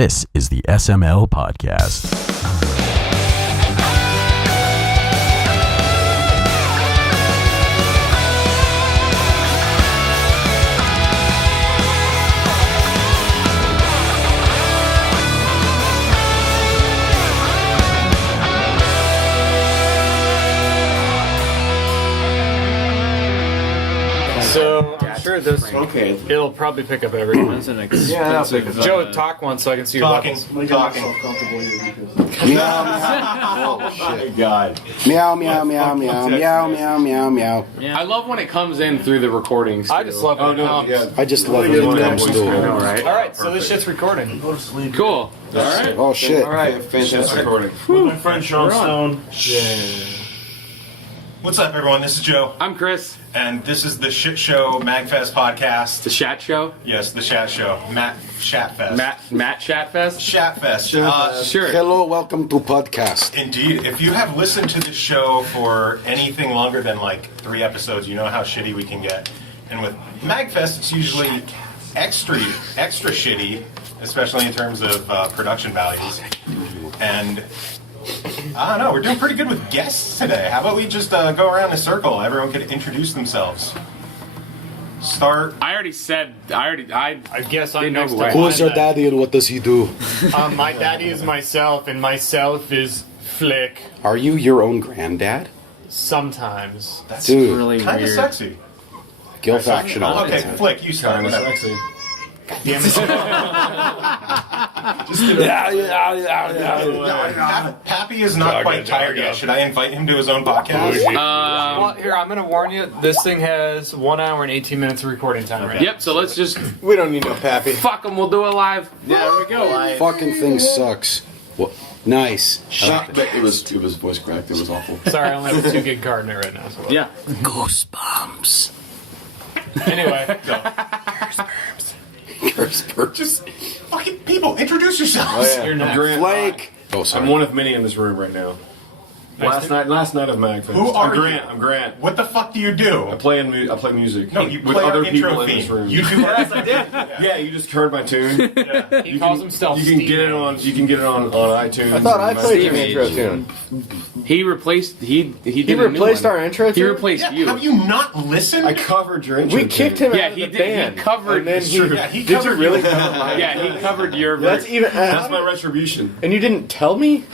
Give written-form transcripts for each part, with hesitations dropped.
This is the SML Podcast. So I'm sure this it'll probably pick up everything. That's an expensive. Joe, talk once so I can see your buttons. Talking. Meow. Oh my god. Meow, meow, meow, meow, meow, meow, meow, meow. I love when it comes in through the recordings. I just love Oh it. no! Yeah. I just love when it comes I to. know, right? All right, so this shit's recording. Cool. All right. Oh shit. All right. Fantastic recording. My friend Sean Stone. What's up, everyone? This is Joe, I'm Chris. and this is the Shit Show MAGFest podcast. The Shat Show. Yes, the Shat Show. Shatfest. Matt Shatfest. Shatfest. Sure. Hello, welcome to podcast. Indeed. If you have listened to the show for anything longer than like 3 episodes, you know how shitty we can get. And with MAGFest, it's usually extra shitty, especially in terms of production values. And I don't know, we're doing pretty good with guests today. How about we just go around in a circle? Everyone could introduce themselves. Start. I already said. I guess I'm know next who to I am. Who is your daddy and what does he do? My daddy is myself, and myself is Flik. Are you your own granddad? Sometimes. That's Dude, really kind of weird. sexy. Gilf action on Okay, it. Flik, you start. Sexy. Damn it. Pappy is not quite tired yet. Should I invite him to his own podcast? Well, here, I'm going to warn you. This thing has 1 hour and 18 minutes of recording time right Yep. So let's just We don't need no Pappy. fuck them. We'll do it live. Yeah, there we go. Fucking thing sucks. What? Nice. It was voice cracked. It was awful. now. Sorry, I only have a 2 gig card in it right now. So. Yeah. Goosebumps. Anyway, go. Just fucking people, introduce yourselves. You're not. Flake. Oh, I'm sorry. one of many in this room right now. Last night of MAGFest. Who are you? I'm Grant. What the fuck do you do? I play music. No, you with play other our intro people in this theme. room. You do Yes, I did. Yeah, you just heard my tune. He calls himself You can get it on. You can get it on iTunes. I thought I played your Stemage. intro tune. He replaced. He did He a new replaced one. our intro He tune? replaced Yeah, you. have you not listened? I covered your intro. We kicked him Yeah, out of he the did. band. He covered. And then he, Yeah, he did you covered really you. cover mine? Yeah, he covered your. That's version. even. That's my retribution. And you didn't tell me?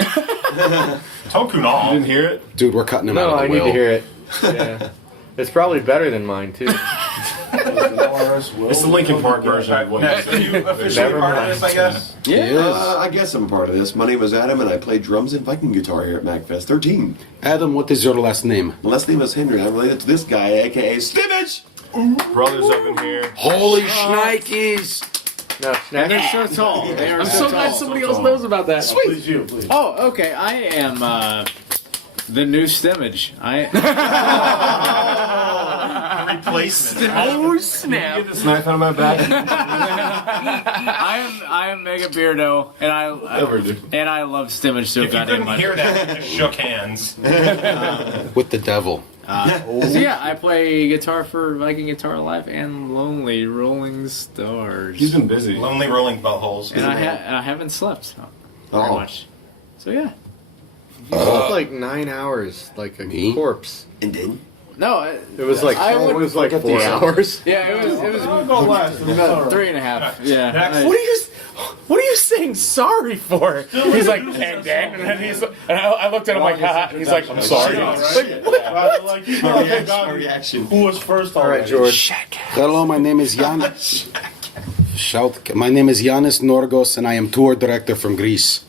Tokunal. You didn't hear it? Dude, we're cutting him out No, of the I need will. to hear it. Yeah. It's probably better than mine too. It's the Linkin Park version. of what Now, you are said. you officially part of this, I guess? Yes. I guess I'm part of this. My name is Adam, and I play drums and Viking guitar here at MAGFest 13. Adam, what is your last name? My last name is Henry. I'm related to this guy, a.k.a. Stemage! Brothers up in here. Holy shnikes! No, And they're so tall. I'm so glad somebody else knows about that. Please, you, please. Oh, okay. I am the new Stemage. Replacement. Oh snap! Get this knife out of my back. I am Mega Beardo, and I love Stemage so If you goddamn couldn't much. hear that, you just shook hands. With the devil. So yeah, I play guitar for Viking Guitar Live and Lonely Rolling Stars. He's been busy. Lonely rolling buttholes. And I haven't slept very much. So yeah. You slept like 9 hours, like a Me? corpse. And then? No, It was like I would- 4 hours. yeah, it was about 3.5. Yeah. What are you saying sorry for? He's like, and then he's, and I looked at him like, haha, and he's like, I'm sorry. My reaction. Who was first? All right, George. Hello, my name is Jan. Shout. My name is Yanis Norgos, and I am tour director from Greece.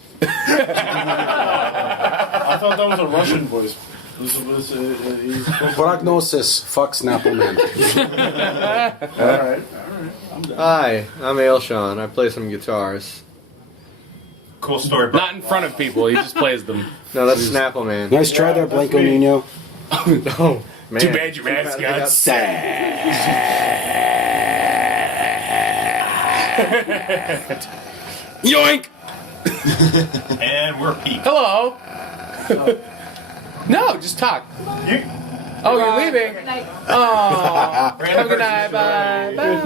I thought that was a Russian voice. Prognosis. Fuck Snappleman. Alright. Hi, I'm Ailsean. I play some guitars. Cool story, bro. Not in front of people. He just plays them. No, that's Snappleman. Nice try there, Blanco me. Nino. Oh, man. Too bad your mask got Yoink! And we're peaked. Hello. No, just talk. Oh, you're leaving? Oh. Have a good night. Bye. Bye.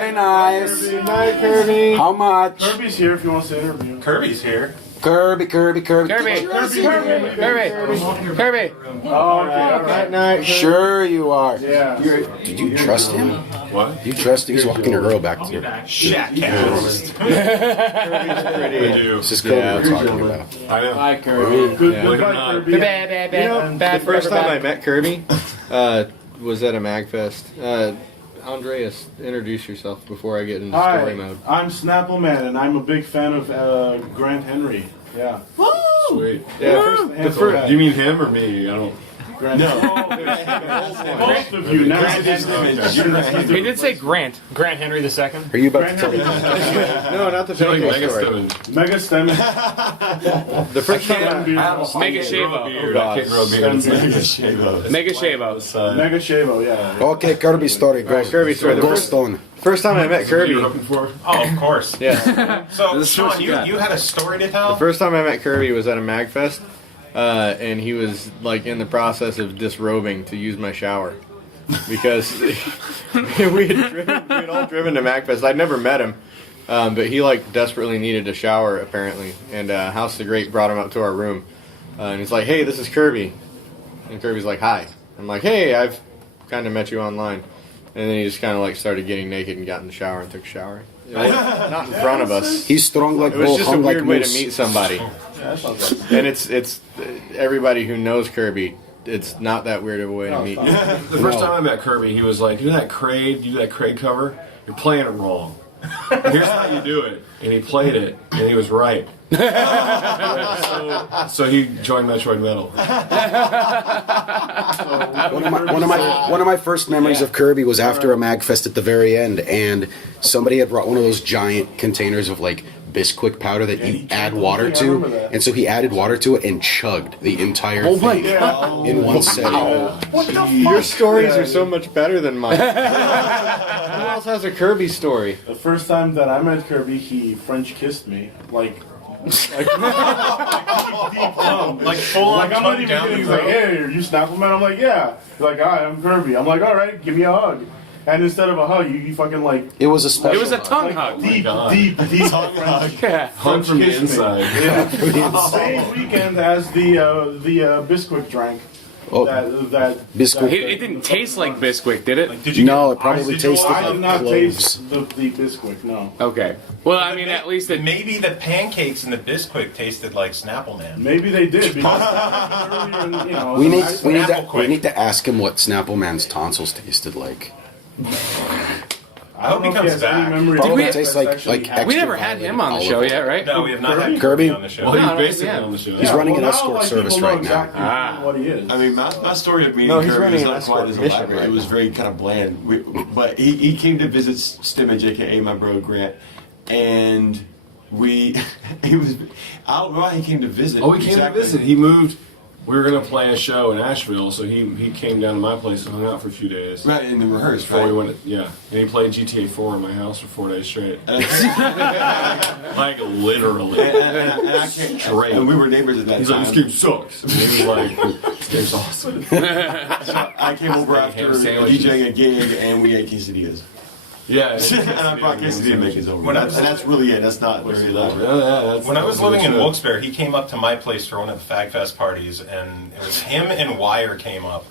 Very nice. Good night, Kirby. How much? Kirby's here if you want to interview. Kirby's here. Kirby. Kirby. Kirby. Oh, okay. All right. Night. Sure you are. Yeah. Did you trust him? What? You trust him? He's walking a girl back to you. Shackcast. This is Kirby we're talking about. I know. Hi, Kirby. Goodbye, Kirby. The first time I met Kirby was at a MAGFest. Andreas, introduce yourself before I get into story mode. I'm Snappleman, and I'm a big fan of Grant Henry. Yeah. Sweet. Yeah, Do you mean him or me? I don't. Grant. No. Both of you. He did say Grant. Grant Henry II. Are you about to tell me? No, not the Like pancake story. Megastemon. Mega Stemage. The first time Mega Shavo. I can't grow a beard. It's Mega Shavo. Mega Shavo. Mega Shavo, yeah. Okay, Kirby story. Go. Kirby story. The Go first- Stone. First time I met What Kirby. you were hoping for? Oh, of course. Yeah. So, This is what Sean, you got. you had a story to tell? The first time I met Kirby was at a MAGFest, and he was like in the process of disrobing to use my shower because we had all driven to MAGFest. I'd never met him, but he like desperately needed a shower apparently, and House the Great brought him up to our room, and he's like, "Hey, this is Kirby," and Kirby's like, "Hi." I'm like, "Hey, I've kind of met you online," and then he just kind of like started getting naked and got in the shower and took a shower. It wasn't- not in front of us. He's strong like It was bull, just a hung like weird way to moose. meet somebody. And it's everybody who knows Kirby, it's not that weird of a way to meet. The first time I met Kirby, he was like, "You know that Kraid? You do that Kraid cover? You're playing it wrong. Here's how you do it." And he played it, and he was right. so he joined Metroid Metal. One of my first memories of Kirby was after a MAGFest at the very end, and somebody had brought one of those giant containers of like Bisquick powder that you add water to, and so he added water to it and chugged the entire thing in one setting. Your stories are so much better than mine. Who else has a Kirby story? The first time that I met Kirby, he French kissed me. Like deep tongue. Like full on Like I'm not tongue even down kidding. the He's like, throat? "Hey, are you Snappleman?" I'm like, "Yeah." He's like, "Hi, I'm Kirby." I'm like, "All right, give me a hug." And instead of a hug, you fucking like It was a special. It was a tongue hug. deep God. tongue hug. Yeah. Hung from the kissed me. inside. Same weekend as the Bisquick drank. Oh, That Bisquick. It didn't taste like Bisquick, did it? Did you No, get- it probably did you tasted like I like did not cloves. taste the Bisquick. No. Okay. Well, I mean, at least it. Maybe the pancakes and the Bisquick tasted like Snappleman. Maybe they did because earlier in, you know, We need Snapplequick. we need to ask him what Snappleman's tonsils tasted like. I hope he comes back. Probably we- tastes like extra We never had him on the show yet, right? No, we have not had Kirby? Kirby on the show. Well, he's No, basically yeah. on the show. He's running an escort service right now. Ah. What he is. I mean, my story of meeting No, he's Kirby running is an not escort quite as mission elaborate. right It was now. very kind of bland. But he came to visit Stemage, aka my bro Grant, and he was. I don't know why he came to visit. Oh, he came exactly. to visit. He moved. We were going to play a show in Asheville, so he came down to my place and hung out for a few days. Right, and then rehearsed, Before we right? went, yeah. And he played GTA 4 in my house for 4 days straight. And Like, literally. I can't. Straight. And we were neighbors at that He's time. like, this game sucks. And he was like, this game's awesome. I came over after Ham sandwiches. DJing a gig, and we ate quesadillas. Yeah. And I brought quesadilla makers over. And that's really it. That's not very elaborate. When I was living in Wilkes-Barre, he came up to my place for one of the FagFest parties, and it was him and Wire came up,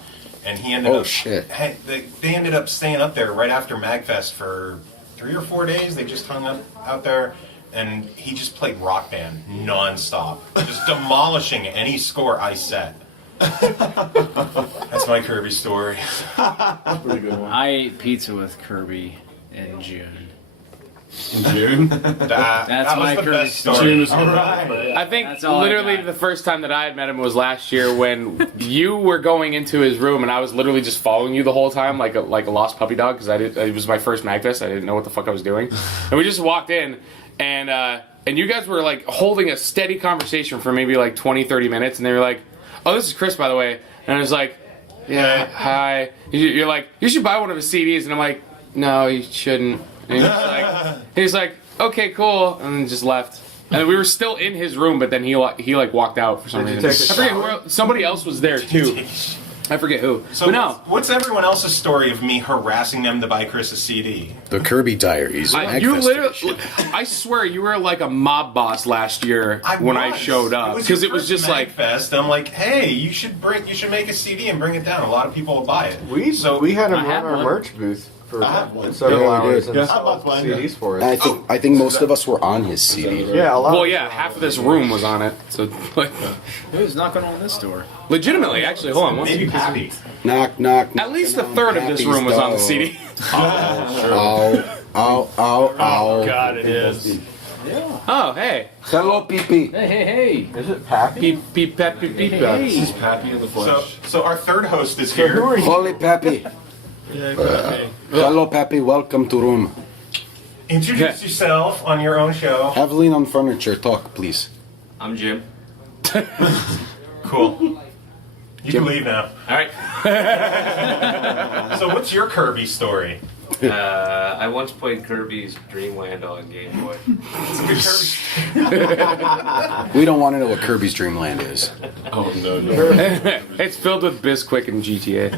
and he ended Oh, up. shit. They ended up staying up there right after MAGFest for 3 or 4 days. They just hung up out there, and he just played Rock Band nonstop, just demolishing any score I set. That's my Kirby story. Pretty good one. I ate pizza with Kirby in June. In June? That was my the Kirby best story. story. June is I think That's all I literally got. the first time that I had met him was last year when you were going into his room and I was literally just following you the whole time like a lost puppy dog because it was my first MAGFest. I didn't know what the fuck I was doing, and we just walked in and you guys were like holding a steady conversation for maybe like 20-30 minutes, and they were like, "Oh, this is Chris, by the way," and I was like, "Yeah, hi." You're like, "You should buy one of his CDs," and I'm like, "No, you shouldn't." And he's like, "Okay, cool," and then just left. And we were still in his room, but then he like walked out for some reason. take a I forget somebody else was there too. I forget who. So but no, what's everyone else's story of me harassing them to buy Chris's CD? The Kirby Diaries. you MAGFest literally, edition. I swear, you were like a mob boss last year when I showed up because it was just like MAGFest. I'm like, hey, you should make a CD and bring it down. A lot of people will buy it. We had him run our merch booth for several Yeah, we hours did. and I bought sell one. CDs for I us. think most of us were on his CD. Yeah, a lot. well, yeah, half of this room was on it. So like, Who's knocking on this door? legitimately, actually, hold on. Maybe Pappy. Knock, knock. At least a third of this room was on the CD. Ow, ow, ow, ow. God, it is. Oh, hey. Hello, Pee-Pee. Hey. Is it Pappy? Beep, beep, beep, beep, beep. This is Pappy in the flesh. So our third host is here. Holy Pappy. Hello, Pappy. Welcome to room. Introduce yourself on your own show. Have lean on furniture. Talk, please. I'm Jim. Cool. You can leave now. All right. So what's your Kirby story? I once played Kirby's Dreamland on Game Boy. It's a good Kirby. We don't want to know what Kirby's Dreamland is. Oh no. It's filled with Bisquick and GTA.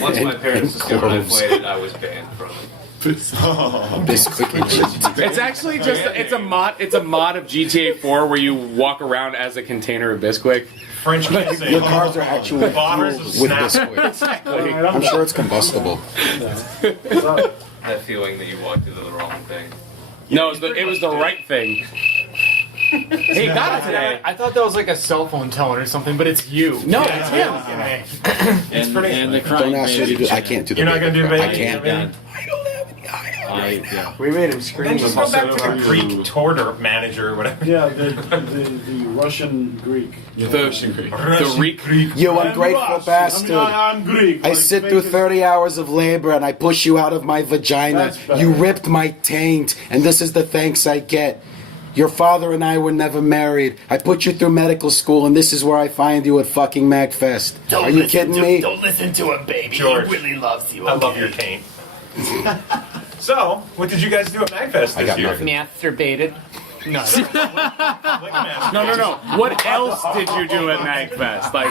Once my parents discovered I played it, I was banned from it. Bisquick and shit. It's actually just it's a mod of GTA 4 where you walk around as a container of Bisquick. French kissing. Your cars are actually Bottles fueled of with Snap. Bisquick. I'm sure it's combustible. That feeling that you walked into the wrong thing. No, it was the right thing. He got it today. I thought that was like a cell phone tone or something, but it's you. No, it's him. It's pretty. And the Don't crying ask me to do. I can't do the. You're not gonna do baby baby? I can't. Done. I don't have any. Yeah. We made him scream. Then just go back to the Greek torture manager or whatever. Yeah, the Russian Greek. The Reek. You ungrateful Rush. bastard. I'm Greek. I like, sit make through it- 30 hours of labor and I push you out of my vagina. That's better. You ripped my taint, and this is the thanks I get. Your father and I were never married. I put you through medical school, and this is where I find you at fucking MAGFest. Are you kidding me? Don't listen to him, baby. George. He really loves you. I love your taint. So, what did you guys do at MAGFest I this got year? nothing. Masturbated. No. No. What else did you do at MAGFest? Like,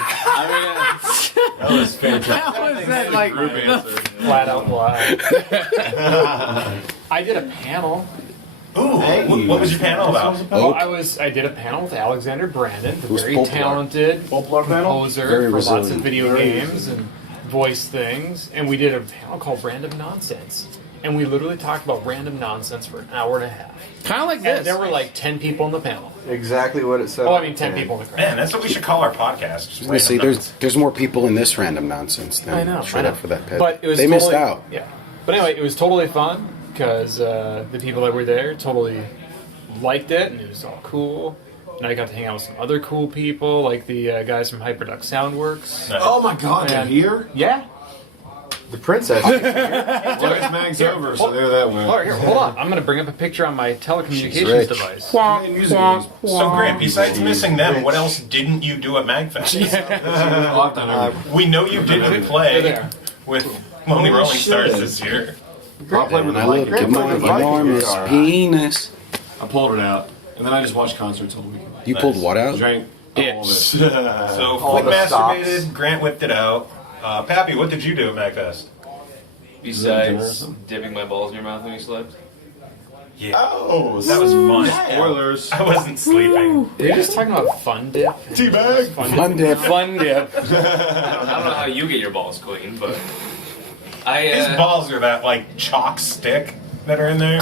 That was fantastic. How was that like Group answer. flat out lie? I did a panel. Ooh, what was your panel about? Oh. I did a panel with Alexander Brandon, the Who's very popular? talented Poplar panel? composer Very for lots of resilient. video games and voice things. And we did a panel called Random Nonsense. And we literally talked about random nonsense for an hour and a half. kind of like And this. there were like 10 people in the panel. Exactly what it said. Oh, I mean 10 people in the crowd. Man, that's what we should call our podcast. Just Honestly, random there's more people in this random nonsense than I know. showed up for that pet. But it was they totally, missed out. Yeah. But anyway, it was totally fun because the people that were there totally liked it and it was all cool. And I got to hang out with some other cool people, like the guys from Hyperduck Soundworks. Oh my God! They're And- here. Yeah. The princess. Well, it's Mag's over, so there that went. Here, hold on. I'm going to bring up a picture on my telecommunications rich. device. So, Grant, besides missing them, what else didn't you do at MAGFest? We know you didn't play there. with Lonely Rolling shit. Stars this year. I'll play with And the I look Viking. at my enormous penis. I pulled it out, and then I just watched concerts all weekend. You pulled what out? Drank all of it. So, Flik the masturbated, stops. Grant whipped it out. Pappy, what did you do at MAGFest? Besides dipping my balls in your mouth when you slept. Yeah. Oh, That was fun. Spoilers. I wasn't sleeping. Are you just talking about fun dip? teabag. Fun dip. Fun dip. I don't know how you get your balls clean, but His balls are that, like, chalk stick that are in there.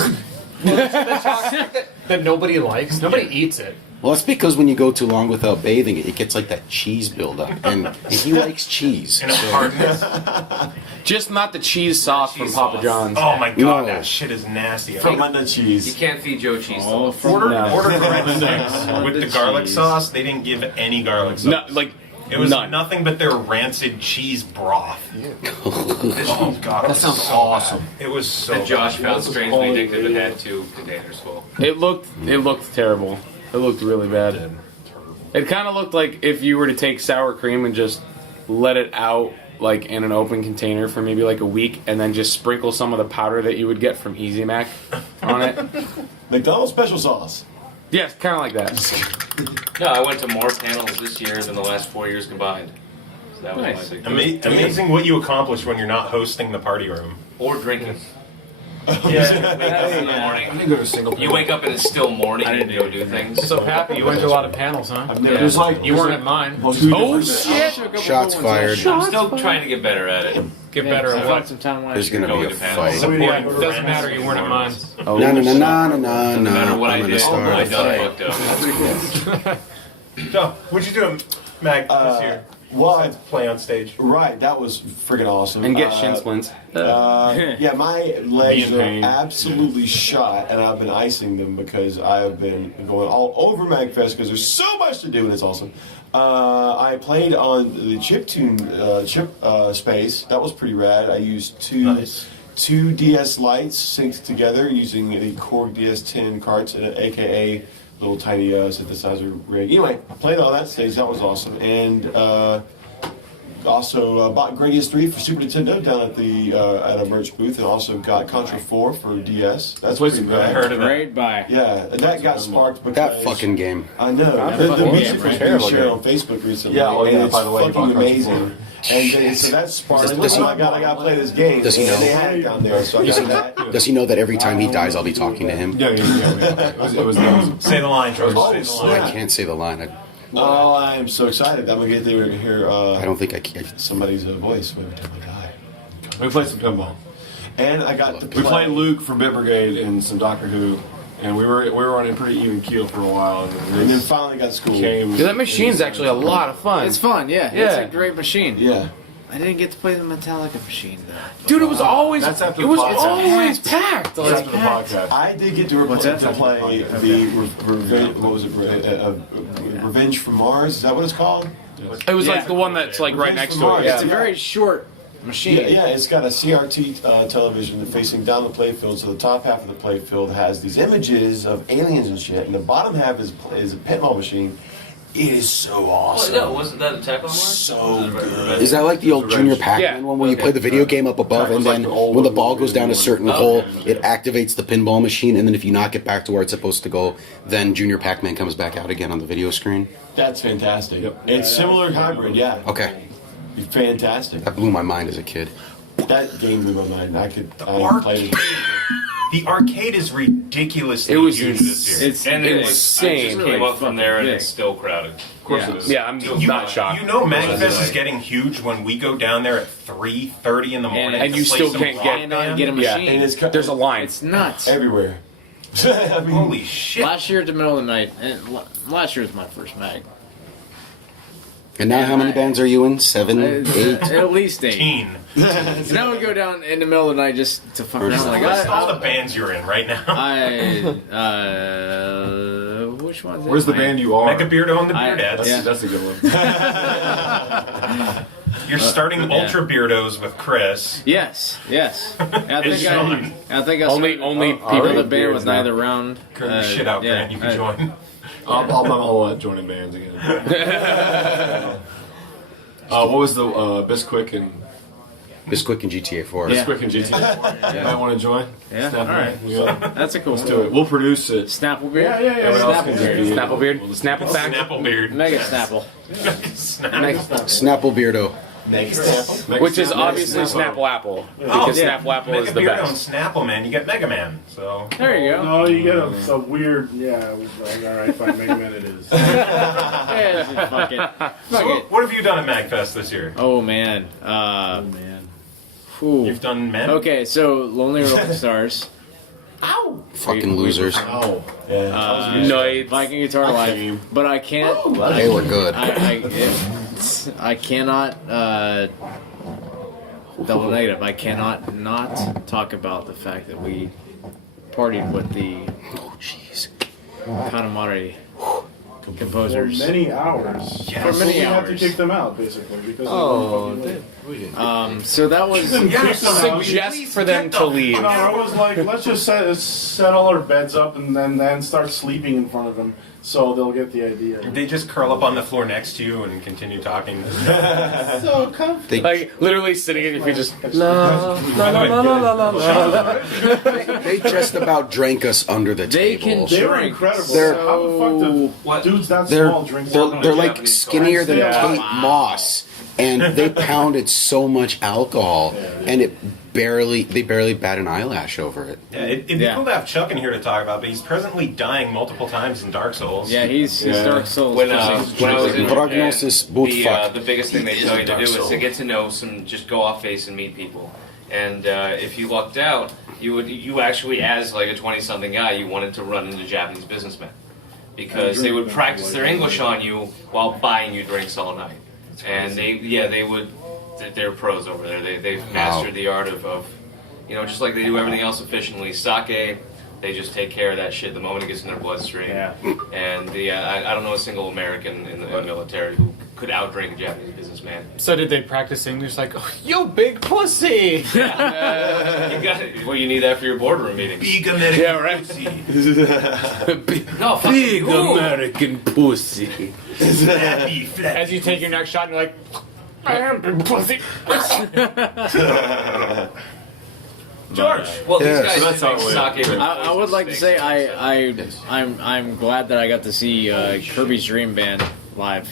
That nobody likes. Nobody eats it. Well, it's because when you go too long without bathing, it gets like that cheese buildup, and he likes cheese. And a hardness. Just not the cheese sauce from Cheese Papa sauce. John's. Oh my god, No. that shit is nasty. From under you cheese. can't feed Joe cheese. Oh, stuff. Order No. breadsticks with the garlic cheese. sauce. They didn't give any garlic sauce. No, like It was none. nothing but their rancid cheese broth. Oh god, that sounds awesome. It was so And Josh bad. found strangely addictive and had 2 containers full. It looked terrible. It looked really bad. It kind of looked like if you were to take sour cream and just let it out like in an open container for maybe like a week, and then just sprinkle some of the powder that you would get from Easy Mac on it. McDonald's special sauce. Yes, kind of like that. No, I went to more panels this year than the last 4 years combined. So that was Nice. my big Amazing what you accomplish when you're not hosting the party room. Or drinking. Yeah. Wake up in the morning. I didn't go to a single. You wake up and it's still morning and you go do things. So happy you went to a lot of panels, huh? I've never, there's like You weren't at mine. oh shit! Shots fired. I'm still trying to get better at it. Get better at what? Some time There's gonna be Going a to panels. fight. Yeah, it doesn't matter. You weren't at mine. No, no, no, no, no, no, No matter no. what I'm I gonna did, start I a done fight. fucked up. So, what'd you do, Mag, this year? Well, Besides play on stage. right, that was freaking awesome. And get shin splints. Yeah, my legs Be in are pain. absolutely shot, and I've been icing them because I've been going all over MAGFest because there's so much to do, and it's awesome. I played on the chiptune space. That was pretty rad. I used two DS lights synced together using a Korg DS10 carts and an AKA little tiny synthesizer rig. Anyway, I played on that stage. That was awesome. And also bought Gradius 3 for Super Nintendo down at the at a merch booth, and also got Contra 4 for DS. That's Wait, pretty I rad. Heard of that? Great buy. Yeah, and that got sparked because That fucking game. I know the music was being shared on Facebook recently. Yeah, oh, yeah, and it's by the way, fucking Contra 4. amazing. And then, so that sparked. Does Oh he- my god, I gotta play this game. Does he And know? they had it down there, so I got that. Does he know that every time he dies, I'll be talking to him? Yeah. It was awesome. Say the line, George. Oh, Say the snap. line. I can't say the line. Oh, I am so excited. I'm gonna get there and hear I don't think I can. somebody's voice every time I die. We played some pinball. And I got to play. We played Luke from Bit Brigade and some Doctor Who, and we were on a pretty even keel for a while, And then finally got school. came. Dude, that machine's actually a lot of fun. It's fun, yeah. Yeah. It's a great machine. Yeah. I didn't get to play the Metallica machine though. Dude, it was always That's after it the was podcast. always packed. That's after the podcast. I did get to What's that? play the what was it? Revenge from Mars. Is that what it's called? It was Yeah. like the one that's like right next to it. It's a Yeah. very short machine. Yeah, it's got a CRT television facing down the playfield. So the top half of the playfield has these images of aliens and shit, and the bottom half is a pinball machine. It is so awesome. Oh, no, wasn't that Attack on Mars? So good. Is that like the old Junior Pac-Man Yeah. one where you play the video game up above, and then when the ball goes down a certain hole, it activates the pinball machine, and then if you knock it back to where it's supposed to go, then Junior Pac-Man comes back out again on the video screen? That's fantastic. It's similar hybrid, yeah. Okay. Fantastic. That blew my mind as a kid. That game blew my mind. I played it. The arcade is ridiculously It was huge this year. It's And it was insane. came up from there and big. it's still crowded. Of course Yeah. it is. Yeah, I'm not shocked. You know MAGFest is getting huge when we go down there at 3:30 in the morning. And to you play still some can't rock get- band. Cannot get a Yeah. machine. And it's There's a line. It's nuts. everywhere. I mean, Holy shit. Last year at the middle of the night, and last year was my first mag. And now, how many bands are you in? 7, 8? At least 8. Teen. And I would go down in the middle of the night just to fuck around. Like, List all the bands you're in right now. Which one's Where's the band you are? Mega Beardo and the I- Beardettes. yeah. That's a good one. You're starting Ultra Beardos with Chris. Yes. I It's think fun. I think I Only people people the band was neither round. Curve your shit out, Grant. You can join. I'll join bands again. What was the Bisquick and Bisquick and GTA 4. Yeah. Bisquick and GT? You might want to join? Yeah, Snap all right. Yeah. That's a cool. Let's do it. We'll produce it. Snapplebeard. Yeah. Everyone else can Snapplebeard. just Snapplebeard, Snapplefact. Snapplebeard. Mega Snapple. Snapple Beardo. Which is obviously Snapple Apple. Because Snapple Apple Mega is the Beardo best. and Snappleman, you get Mega Man. So There you go. No, you get a weird, like, alright, fine, Mega Man it is. Yeah, fuck it. So what have you done at MAGFest this year? Oh man. Whew. You've done men. Okay, so Lonely Rolling Stars. Fucking losers. Oh. Nice. Viking Guitar Live. But I can't. They were good. I cannot. Double negative. I cannot not talk about the fact that we partied with the Oh, jeez. Kotsamanidis composers. For many hours. Yeah, for many we had hours. to kick them out, basically. Because So that was suggest for them to leave. No, I was like, let's just set all our beds up and then start sleeping in front of them, so they'll get the idea. They just curl up on the floor next to you and continue talking. So comfortable. Like literally sitting at your feet, just They just about drank us under the They table. They were incredible. They're- How the fuck did dudes that They're small drink? they're like skinnier than Yeah. Kate Moss, and they pounded so much alcohol, and they barely bat an eyelash over it. Yeah, it'd be cool to have Chuck in here to talk about, but he's presently dying multiple times in Dark Souls. Yeah, he's Dark Souls. When I was in Prognosis boot fuck. the biggest thing they tell you to do is to get to know just go off face and meet people. And if you lucked out, you actually, as like a 20-something guy, you wanted to run into Japanese businessmen because they would practice their English on you while buying you drinks all night. And they would. They're pros over there. They've mastered the art of just like they do everything else efficiently. Sake, they just take care of that shit the moment it gets in their bloodstream. Yeah. And I don't know a single American in the military who could outdrink a Japanese businessman. So did they practice English like, oh, you big pussy? You got it. Well, you need that for your boardroom meetings. Big American pussy. No, fuck you. American pussy. As you take your next shot, you're like, I am big pussy. George. Well, Yes. these guys So that's how it make went. sake. I would like to say I'm glad that I got to see Kirby's Dream Band live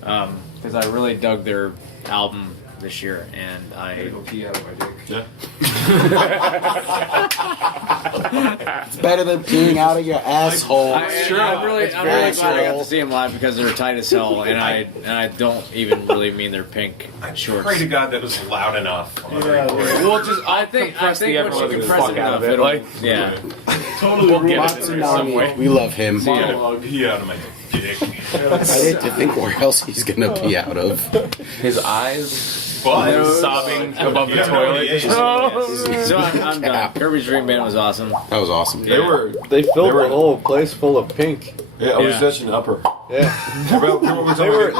because I really dug their album this year, and I It's better than peeing out of your asshole. I'm really glad I got to see them live because they're tight as hell, and I don't even really mean their pink shorts. Pray to God that was loud enough. Well, just I think compress the once you episode the compress fuck it out enough, of it. it'll- Like, yeah. Totally We'll get ruined it it. there some way. We love him. Monologue, pee out of my dick. I didn't think where else he's gonna pee out of. his eyes But sobbing above the Yeah, toilet. yeah, So I'm done. Kirby's Dream Band was awesome. That was awesome. They were. They filled They were- the whole place full of pink. Yeah, I was Yeah. just an upper. Yeah,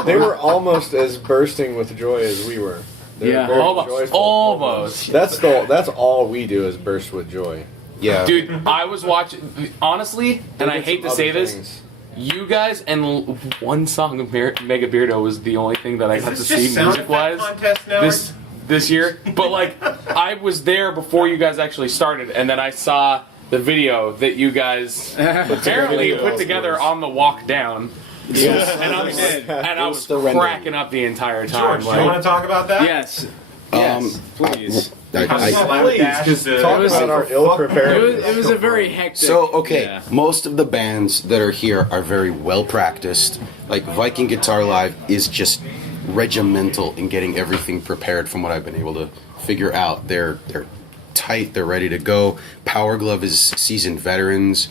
they were almost as bursting with joy as we were. They were Yeah. very Almost. joyful. Almost. That's all we do is burst with joy. Yeah. Dude, I was watching, honestly, and I Did hate to some say other this, things. you guys and one song of Mega Beardo was the only thing that I got to Is this see just sound music-wise effect contest now? this year. But, like, I was there before you guys actually started, and then I saw the video that you guys apparently put together on the walk down. And I was the rendering. cracking up the entire time. George, do you want to talk about that? Yes. Yes, please. I- Please, talk was- about our ill prepared. It was a very hectic. So, okay, Yeah. most of the bands that are here are very well practiced. Like, Viking Guitar Live is just regimental in getting everything prepared from what I've been able to figure out. They're tight, they're ready to go. Power Glove is seasoned veterans.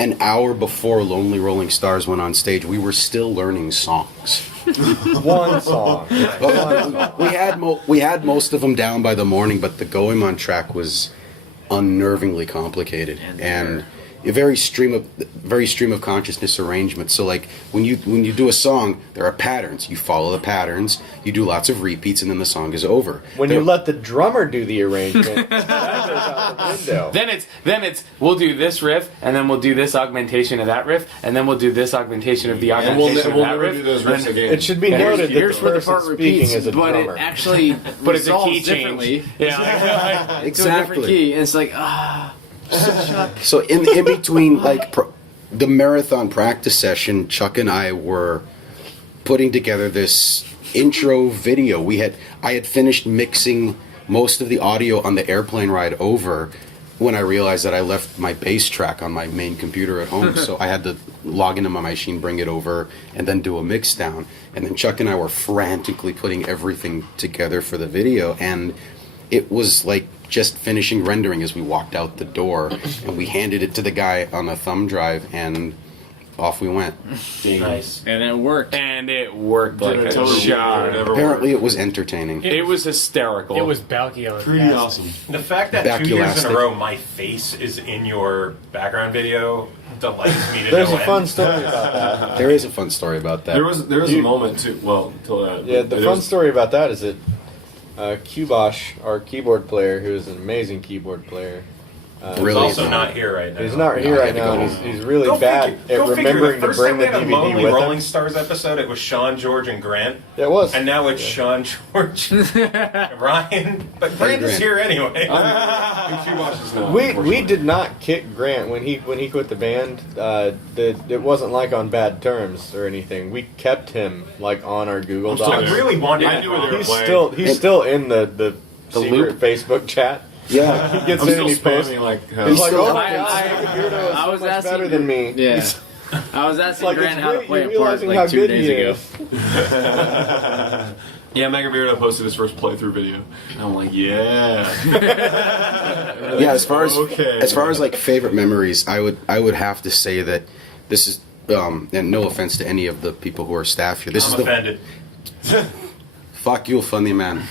An hour before Lonely Rolling Stars went on stage, we were still learning songs. One song. We had most of them down by the morning, but the Goemon track was unnervingly complicated and a very stream of consciousness arrangement. So like when you do a song, there are patterns. You follow the patterns. You do lots of repeats, and then the song is over. When you let the drummer do the arrangement, that goes out the window. Then it's we'll do this riff, and then we'll do this augmentation of that riff, and then we'll do this augmentation of the And we'll augmentation we'll of that never riff. do those riffs again. It should be noted that Here's the where the person part speaking repeats, is a but drummer. it actually But it's a key resolves change. differently. Yeah. To a different Exactly. key, and it's like So in between like the marathon practice session, Chuck and I were putting together this intro video. I had finished mixing most of the audio on the airplane ride over when I realized that I left my bass track on my main computer at home. So I had to log into my machine, bring it over, and then do a mix down. And then Chuck and I were frantically putting everything together for the video, and it was like just finishing rendering as we walked out the door, and we handed it to the guy on a thumb drive, and off we went. Nice. And it worked. And it worked like a totally charm. Apparently, it was entertaining. It was hysterical. It was Balky. Pretty awesome. The fact that 2 years in a row my face is in your background video delights me to There's no a fun end. story about that. There is a fun story about that. There was a moment too. Well, until that. Yeah, the fun story about that is that Kubosh, our keyboard player, who is an amazing keyboard player, He's Really also is not here right now. he's not here right now. And he's really bad at remembering to bring the The DVD Lonely with Rolling him. Stars episode, it was Sean, George, and Grant. Yeah, it was. And now it's Sean, George, and Ryan. But Grant is Grant. here anyway. We did not kick Grant when he quit the band. It wasn't like on bad terms or anything. We kept him like on our Google still Docs. I really wanted I knew where they were playing. He's still in the secret Facebook chat. Yeah. He gets I'm in still and he posts. spamming like hell. He's like, still- oh my god, Beardo is I so was much asking better than me. Yeah. He's I was asking like, Grant it's how to great play you're a part realizing like how 2 good days he ago. is. Yeah, Beardo posted his first playthrough video, and I'm like, yeah. Yeah, as far as Okay. like favorite memories, I would have to say that this is and no offense to any of the people who are staff here. This I'm is offended. fuck you, funny man.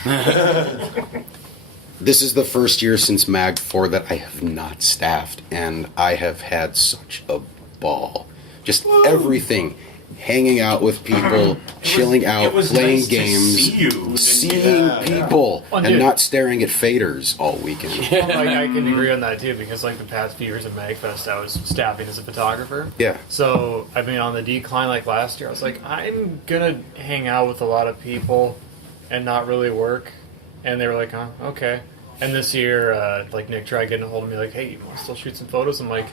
This is the first year since Mag4 that I have not staffed, and I have had such a ball. Just everything. Hanging out with people, chilling out, it was playing nice games, to see you. seeing people, Oh, and dude. not staring at faders all weekend. Like, I can agree on that too, because like the past few years at MAGFest, I was staffing as a photographer. Yeah. So I've been on the decline. Like last year, I was like, I'm gonna hang out with a lot of people and not really work. And they were like, oh, okay. And this year, like Nick tried getting a hold of me, like, hey, you want to still shoot some photos? I'm like,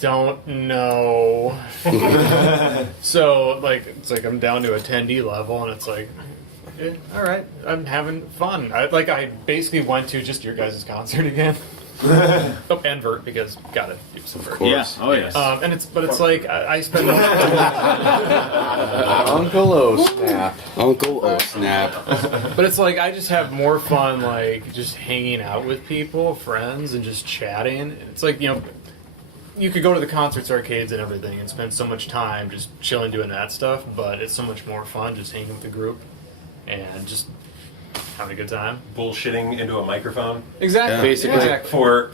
don't know. So like, it's like I'm down to attendee level, and it's like, eh, all right, I'm having fun. I basically went to just your guys' concert again. Oh, and Vert, because gotta do some Vert. Yeah. Oh yes. And it's like I spend the Uncle O snap. Uncle O snap. but it's like I just have more fun like just hanging out with people, friends, and just chatting. It's like, you know, you could go to the concerts, arcades, and everything, and spend so much time just chilling doing that stuff. But it's so much more fun just hanging with the group and just having a good time. Bullshitting into a microphone. Exactly. Yeah. Basically. Exactly.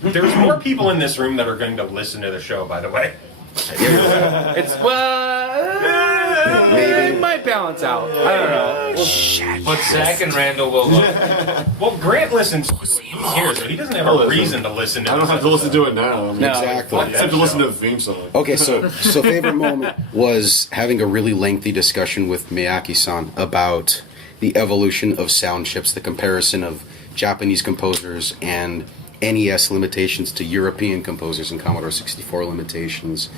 There's more people in this room that are going to listen to the show, by the way. It's it might balance out. I don't know. But Zach and Randall will look. Well, Grant listens. He's here, so he doesn't have a reason to listen to I don't this have to listen to it now. I mean, Exactly. I have to listen to the theme song. Okay, so favorite moment was having a really lengthy discussion with Miyake-san about the evolution of sound chips, the comparison of Japanese composers and NES limitations to European composers and Commodore 64 limitations,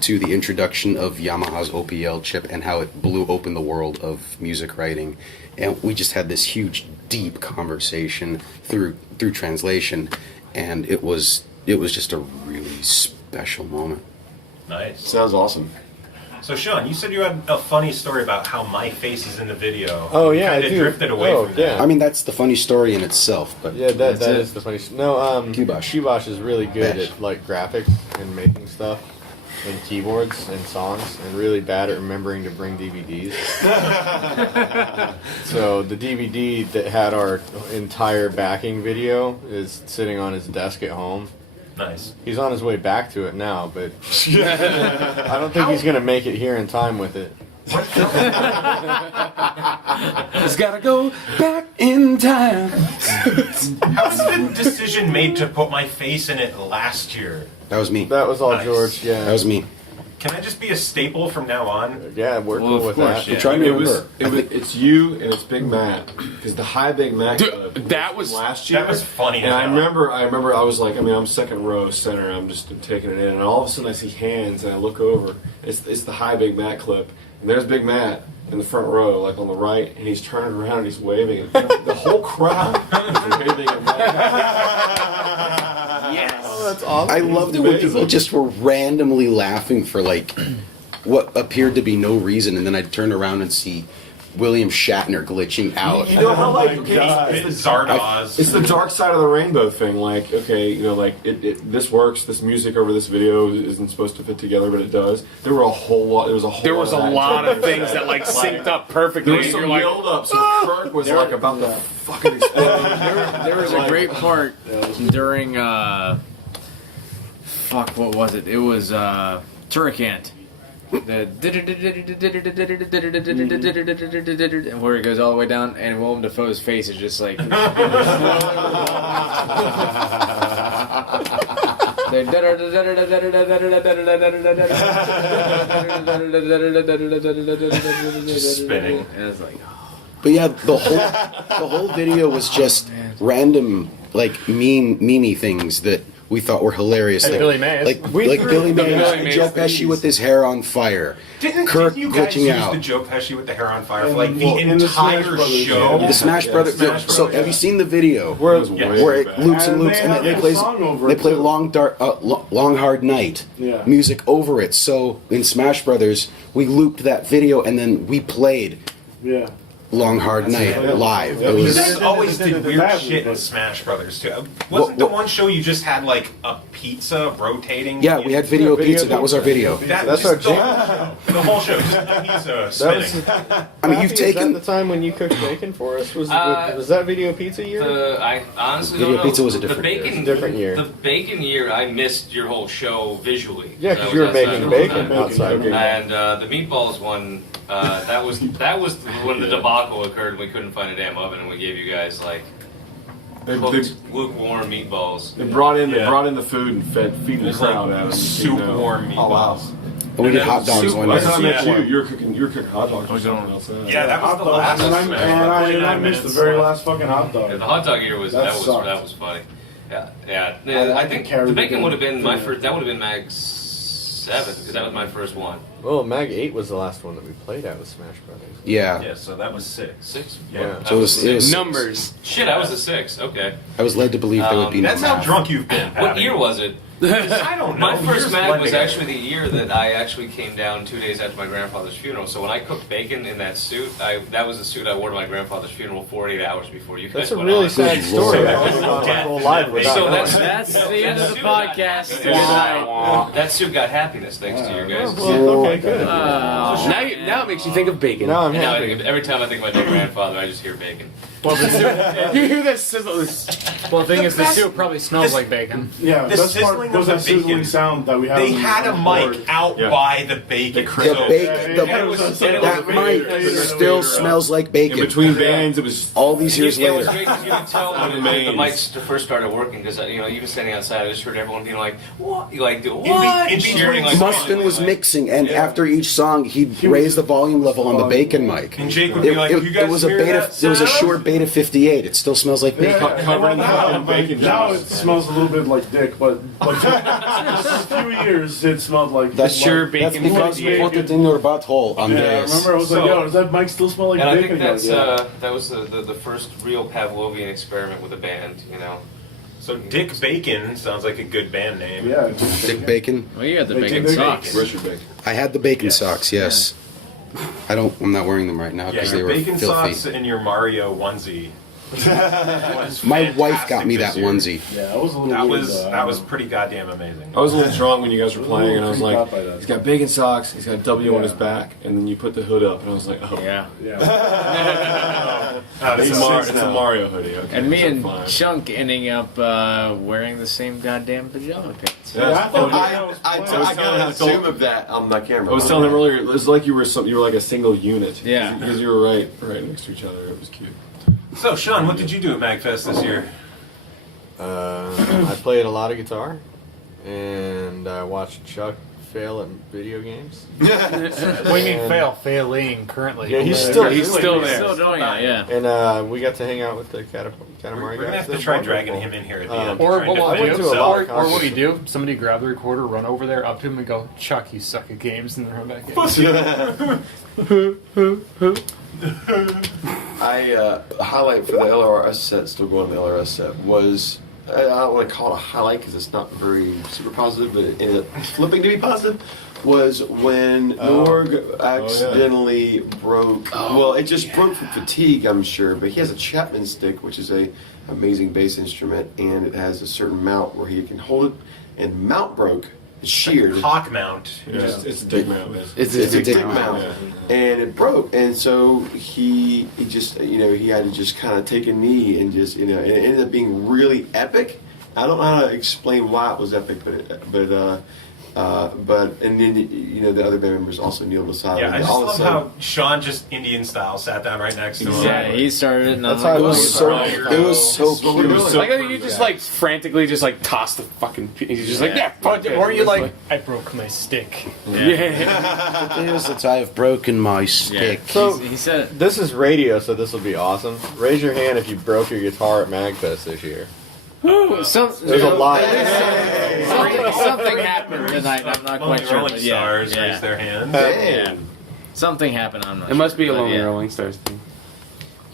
to the introduction of Yamaha's OPL chip and how it blew open the world of music writing. And we just had this huge, deep conversation through translation, and it was just a really special moment. Nice. Sounds awesome. So, Sean, you said you had a funny story about how my face is in the video. Oh yeah, kind I of do. drifted away from that. Yeah. I mean, that's the funny story in itself, but Yeah, that it. is the funny. No, Kubosh is really good Bash. at like graphics and making stuff and keyboards and songs, and really bad at remembering to bring DVDs. So the DVD that had our entire backing video is sitting on his desk at home. Nice. He's on his way back to it now, but I don't think he's gonna make it here in time with it. He's gotta go back in time. How was the decision made to put my face in it last year? That was me. That was all Nice. George. Yeah, That was me. Can I just be a staple from now on? yeah. We're Well, cool of with course, that. yeah. Try to It was, remember. it's you and it's Big Matt, because the High Big Matt Dude, clip that was- last year. That was funny. And as I hell. remember I was like, I'm second row center. I'm just taking it in, and all of a sudden I see hands, and I look over. It's the High Big Matt clip, and there's Big Matt in the front row, like on the right, and he's turning around and he's waving, and the whole crowd is waving at Matt. Yes. Oh, that's awesome. I loved it when people just were randomly laughing for like what appeared to be no reason, and then I'd turn around and see William Shatner glitching out. You know how like It's Zardoz. It's the dark side of the rainbow thing. Like, okay, you know, like this works. This music over this video isn't supposed to fit together, but it does. There were a whole lot. There was a lot of things that like synced up perfectly. There was some build up. So Kirk was like about to fucking explode. There was a great part during fuck, what was it? It was Turricant. Where it goes all the way down, and Willem Dafoe's face is just like. Spinning. And it's like, But yeah, the whole video was just random like memey things that we thought were hilarious. Hey, like Billy Mays. like Billy Mays, Joe Pesci with his hair on fire. Kirk Didn't you guys glitching use out. the Joe Pesci with the hair on fire for like the in the entire Smash Brothers show? video. The Smash Brothers. Smash So Brothers, have you seen the video Where it was where it loops and And loops, they and have they a play song over they it, play too. long hard night Yeah. music over it. So in Smash Brothers, we looped that video and then we played Yeah. Long Hard Night live. It You was guys always They did did the weird Mad shit in Libs. Smash Brothers too. Wasn't the one show you just had like a pizza rotating? yeah. We had video video pizza. That was our video. That's our just the whole show. Just the pizza spinning. I mean, you've taken the time when you cooked bacon for us. Was that video pizza year? I honestly Video don't know. pizza was a different the year. bacon, Different year. The bacon year, I missed your whole show visually. Yeah, because you were making bacon outside. And the meatballs one, that was when the debacle occurred. We couldn't find a damn oven, and we gave you guys like cooked, lukewarm meatballs. They brought in the food and feeding the It's crowd like out. soup warm meatballs. and we did hot dogs one That's how I year. met you. You were cooking hot dogs or something else. Yeah, that was Hot the dogs, last. and Smash I Brothers. missed the very last fucking hot dog. Yeah, the hot dog year was That that sucked. was funny. Yeah. I I think carried the the bacon would have been my thing. first. That would have been Mag 7 because that was my first one. Well, Mag 8 was the last one that we played at with Smash Brothers. Yeah. Yeah, so that was 6. 6. Yeah. So it was Numbers. Shit, I was a 6. Okay. I was led to believe there would be no That's how math. drunk you've been. What Patty. year was it? I don't know. My first Years mag blend was together. actually the year that I actually came down 2 days after my grandfather's funeral. So when I cooked bacon in that suit, that was the suit I wore to my grandfather's funeral 48 hours before you guys That's a went really on. sad story. I was Lord. on my whole life without So knowing. that's the end of the podcast. That suit got happiness thanks to you guys. Well, okay, good. Now it makes you think of bacon. Now I'm Now, happy. every time I think about my grandfather, I just hear bacon. Well, You hear this sizzle? the thing is, the soup probably smells like bacon. Yeah, The that's part sizzling was of that the bacon. sizzling sound that we had. They on the had a board. mic out Yeah. by the bacon. The So- bacon, Yeah, the, it was- that mic still smells like In bacon. between bands, it was All these years It was later. great because you could tell when the Amazing. mics first started working because even standing outside, I just heard everyone being like, "What?" Like, "What?" in cheering like Mustin was like, mixing, and after each song, he'd raise the volume level on the bacon mic. And Jake would be like, "You guys it was a hear beta. that It was a sound?" short beta 58. It still smells like bacon. Yeah, covered in now, fucking bacon now juice. it smells a little bit like dick, but like just a few years it smelled like. That's Sure, like, bacon. That's because you put it in your butthole, Yeah, I Andreas. remember I was like, So- yo, does that mic still smell like And I bacon? think that's Yeah. that was the first real Pavlovian experiment with a band. So Dick Bacon sounds like a good band name. Yeah. Dick Bacon. Well, you had the They bacon did socks. Where's your bacon? I had the bacon Yes. socks. Yes. I'm not wearing them right now Yeah, because they your were bacon filthy. socks and your Mario onesie. My wife got me that this year. onesie. Yeah, I was a little That weird, was though. that was pretty goddamn amazing. I was a little drunk when you guys were playing, and I was creeped like, out by that. he's got bacon socks, he's got a W on Yeah. his back, and then you put the hood up, and I was like, oh. Yeah. Yeah. It's a Mario hoodie. Okay, And me so and fine. Chunk ending up wearing the same goddamn pajama pants. Yeah, I thought I got an assume of that on my camera. I was telling him earlier, it was like you were like a single unit. Yeah. Because you were right next to each other. It was cute. So Sean, what did you do at MAGFest this year? I played a lot of guitar, and I watched Chuck fail at video games. What do you mean failing currently? Yeah, he's still He's still there. doing it, yeah. And we got to hang out with the Katamari We're guys. gonna have to They're try wonderful. dragging him in here at the end. Or trying to what I went defend to a himself. lot of what we do? Somebody grab the recorder, run over there, up to him, and go, "Chuck, you suck at games," and then run back in. A highlight for the LRS set, still going on the LRS set, was, I don't want to call it a highlight because it's not very super positive, but it ended up flipping to be positive, was when Norg accidentally broke. Well, it just broke from fatigue, I'm sure. But he has a Chapman stick, which is a amazing bass instrument, and it has a certain mount where he can hold it. And mount broke. It's sheared. Like a cock mount. It's a dick mount. It's a dick mount. And it broke, and so he just he had to just kind of take a knee and just and it ended up being really epic. I don't know how to explain why it was epic, but and then the other band members also kneeled beside him. Yeah, I just love how Sean just Indian style sat down right next to him. Yeah, he started it. That's how it was so cute. Like you just like frantically just like toss the fucking. He's just like fuck it. Or you like, I broke my stick. Yeah. It is that I have broken my stick. So He said it. this is radio, so this will be awesome. Raise your hand if you broke your guitar at MAGFest this year. There's a lot. Something happened tonight. I'm not Only quite sure. Rolling but Stars raised their hands. Yeah. Something happened. I'm not. It must be a sure, but Lonely yeah. Rolling Stars thing.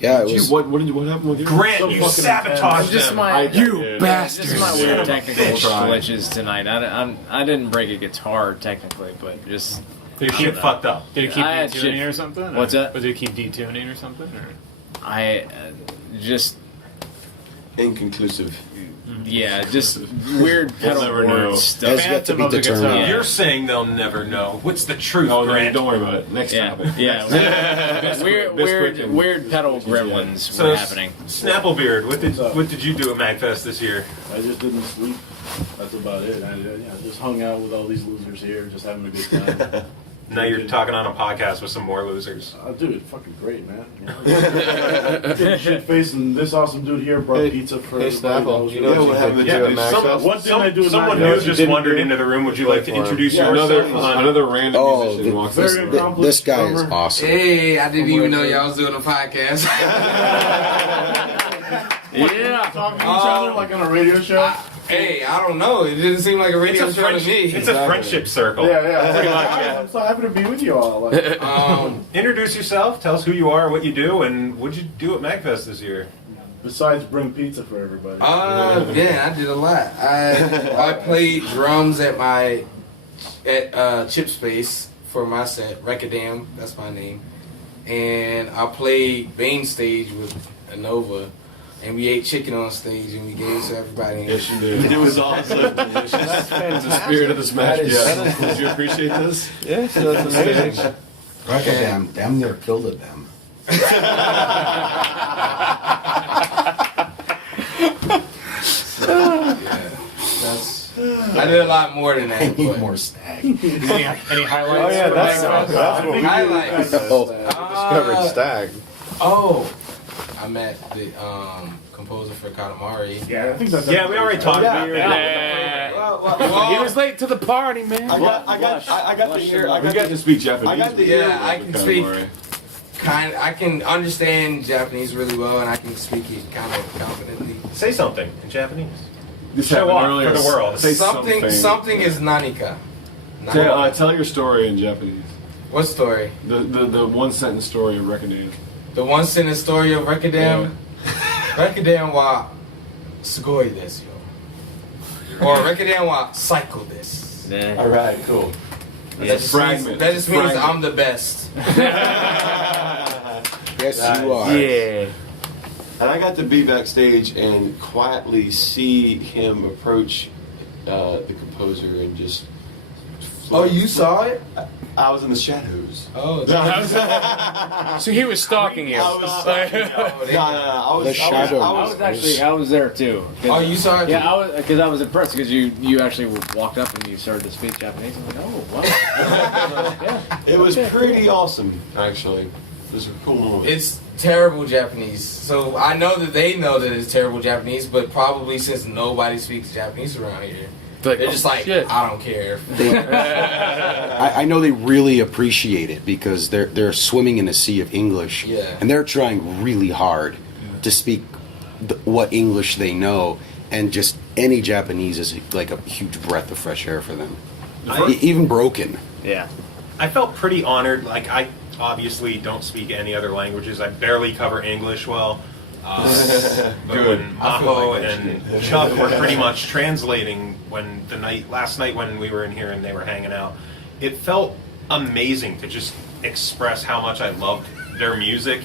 Yeah, it was. What happened with you? Grant, you sabotaged Just them. my bastard. Just my weird technical glitches tonight. I didn't break a guitar technically, but just Your shit fucked up. Did it keep I had detuning shit- or something? What's that? Or did it keep detuning or something? Or? I just Inconclusive. just weird pedal never board know. stuff. Has yet to be Phantom of the determined. guitar. You're saying they'll never know. What's the truth, Oh, no, Grant? don't worry about it. Next Yeah, topic. yeah. Weird pedal gremlins So, were happening. Snapplebeard, what did you do at MAGFest this year? I just didn't sleep. That's about it. I just hung out with all these losers here, just having a good time. Now you're talking on a podcast with some more losers. Dude, fucking great, man. Shit facing this awesome dude here brought pizza for Hey, Snapple, you know Yeah, what what you happened did to do at you? MAGFest? What did I do? Someone tonight? new just wandered into the room. Would you like to introduce yourself? Another random musician walks very in. accomplished This guy is drummer. awesome. Hey, I didn't even know y'all was doing a podcast. Yeah. Talking to each other like on a radio show. Hey, I don't know. It didn't seem like a radio show to me. It's a friendship circle. Yeah, Pretty much, yeah. I'm so happy to be with you all. Introduce yourself. Tell us who you are, what you do, and what did you do at MAGFest this year? Besides bring pizza for everybody. Yeah, I did a lot. I played drums at Chip Space for my set. Recadam, that's my name. And I played main stage with Anova. And we ate chicken on stage and we gave it to everybody. Yes, you did. It was awesome. That's the spirit of the Smash. Yeah. Did you appreciate this? Yeah, so that's amazing. Damn near killed it, them. I did a lot more than that. I need but- more stag. Any highlights? Oh yeah, that's cool. Highlights. Discovered Stag. I met the composer for Katamari. Yeah, I think that's. Yeah, we already talked about that. Yeah. He was late to the party, man. I got the ear. We got to speak Japanese. I got the Yeah, I can speak. I can understand Japanese really well, and I can speak it kind of confidently. Say something in Japanese. This Show happened off earlier. for the world. Say Something is nanika. Tell your story in Japanese. What story? The one sentence story of Reckoning. The one sentence story of Recadam. Recadam wa sugoi desu yo. Or Recadam wa psycho desu. All right, cool. That just means I'm the best. Yes, you are. Yeah. And I got to be backstage and quietly see him approach the composer and just. Oh, you saw it? I was in the shadows. Oh, So he was stalking you. I I was there too. Oh, you saw it? Yeah, I was impressed because you actually walked up and you started to speak Japanese. I'm like, oh wow. Yeah. It was pretty awesome, actually. It was a cool moment. It's terrible Japanese. So I know that they know that it's terrible Japanese, but probably since nobody speaks Japanese around here, they're just like, I don't care. I know they really appreciate it because they're swimming in a sea of English, and they're trying really hard to speak what English they know, and just any Japanese is like a huge breath of fresh air for them. Even broken. Yeah. I felt pretty honored. Like, I obviously don't speak any other languages. I barely cover English well. But when Maho and Chuck were pretty much translating last night when we were in here and they were hanging out, it felt amazing to just express how much I loved their music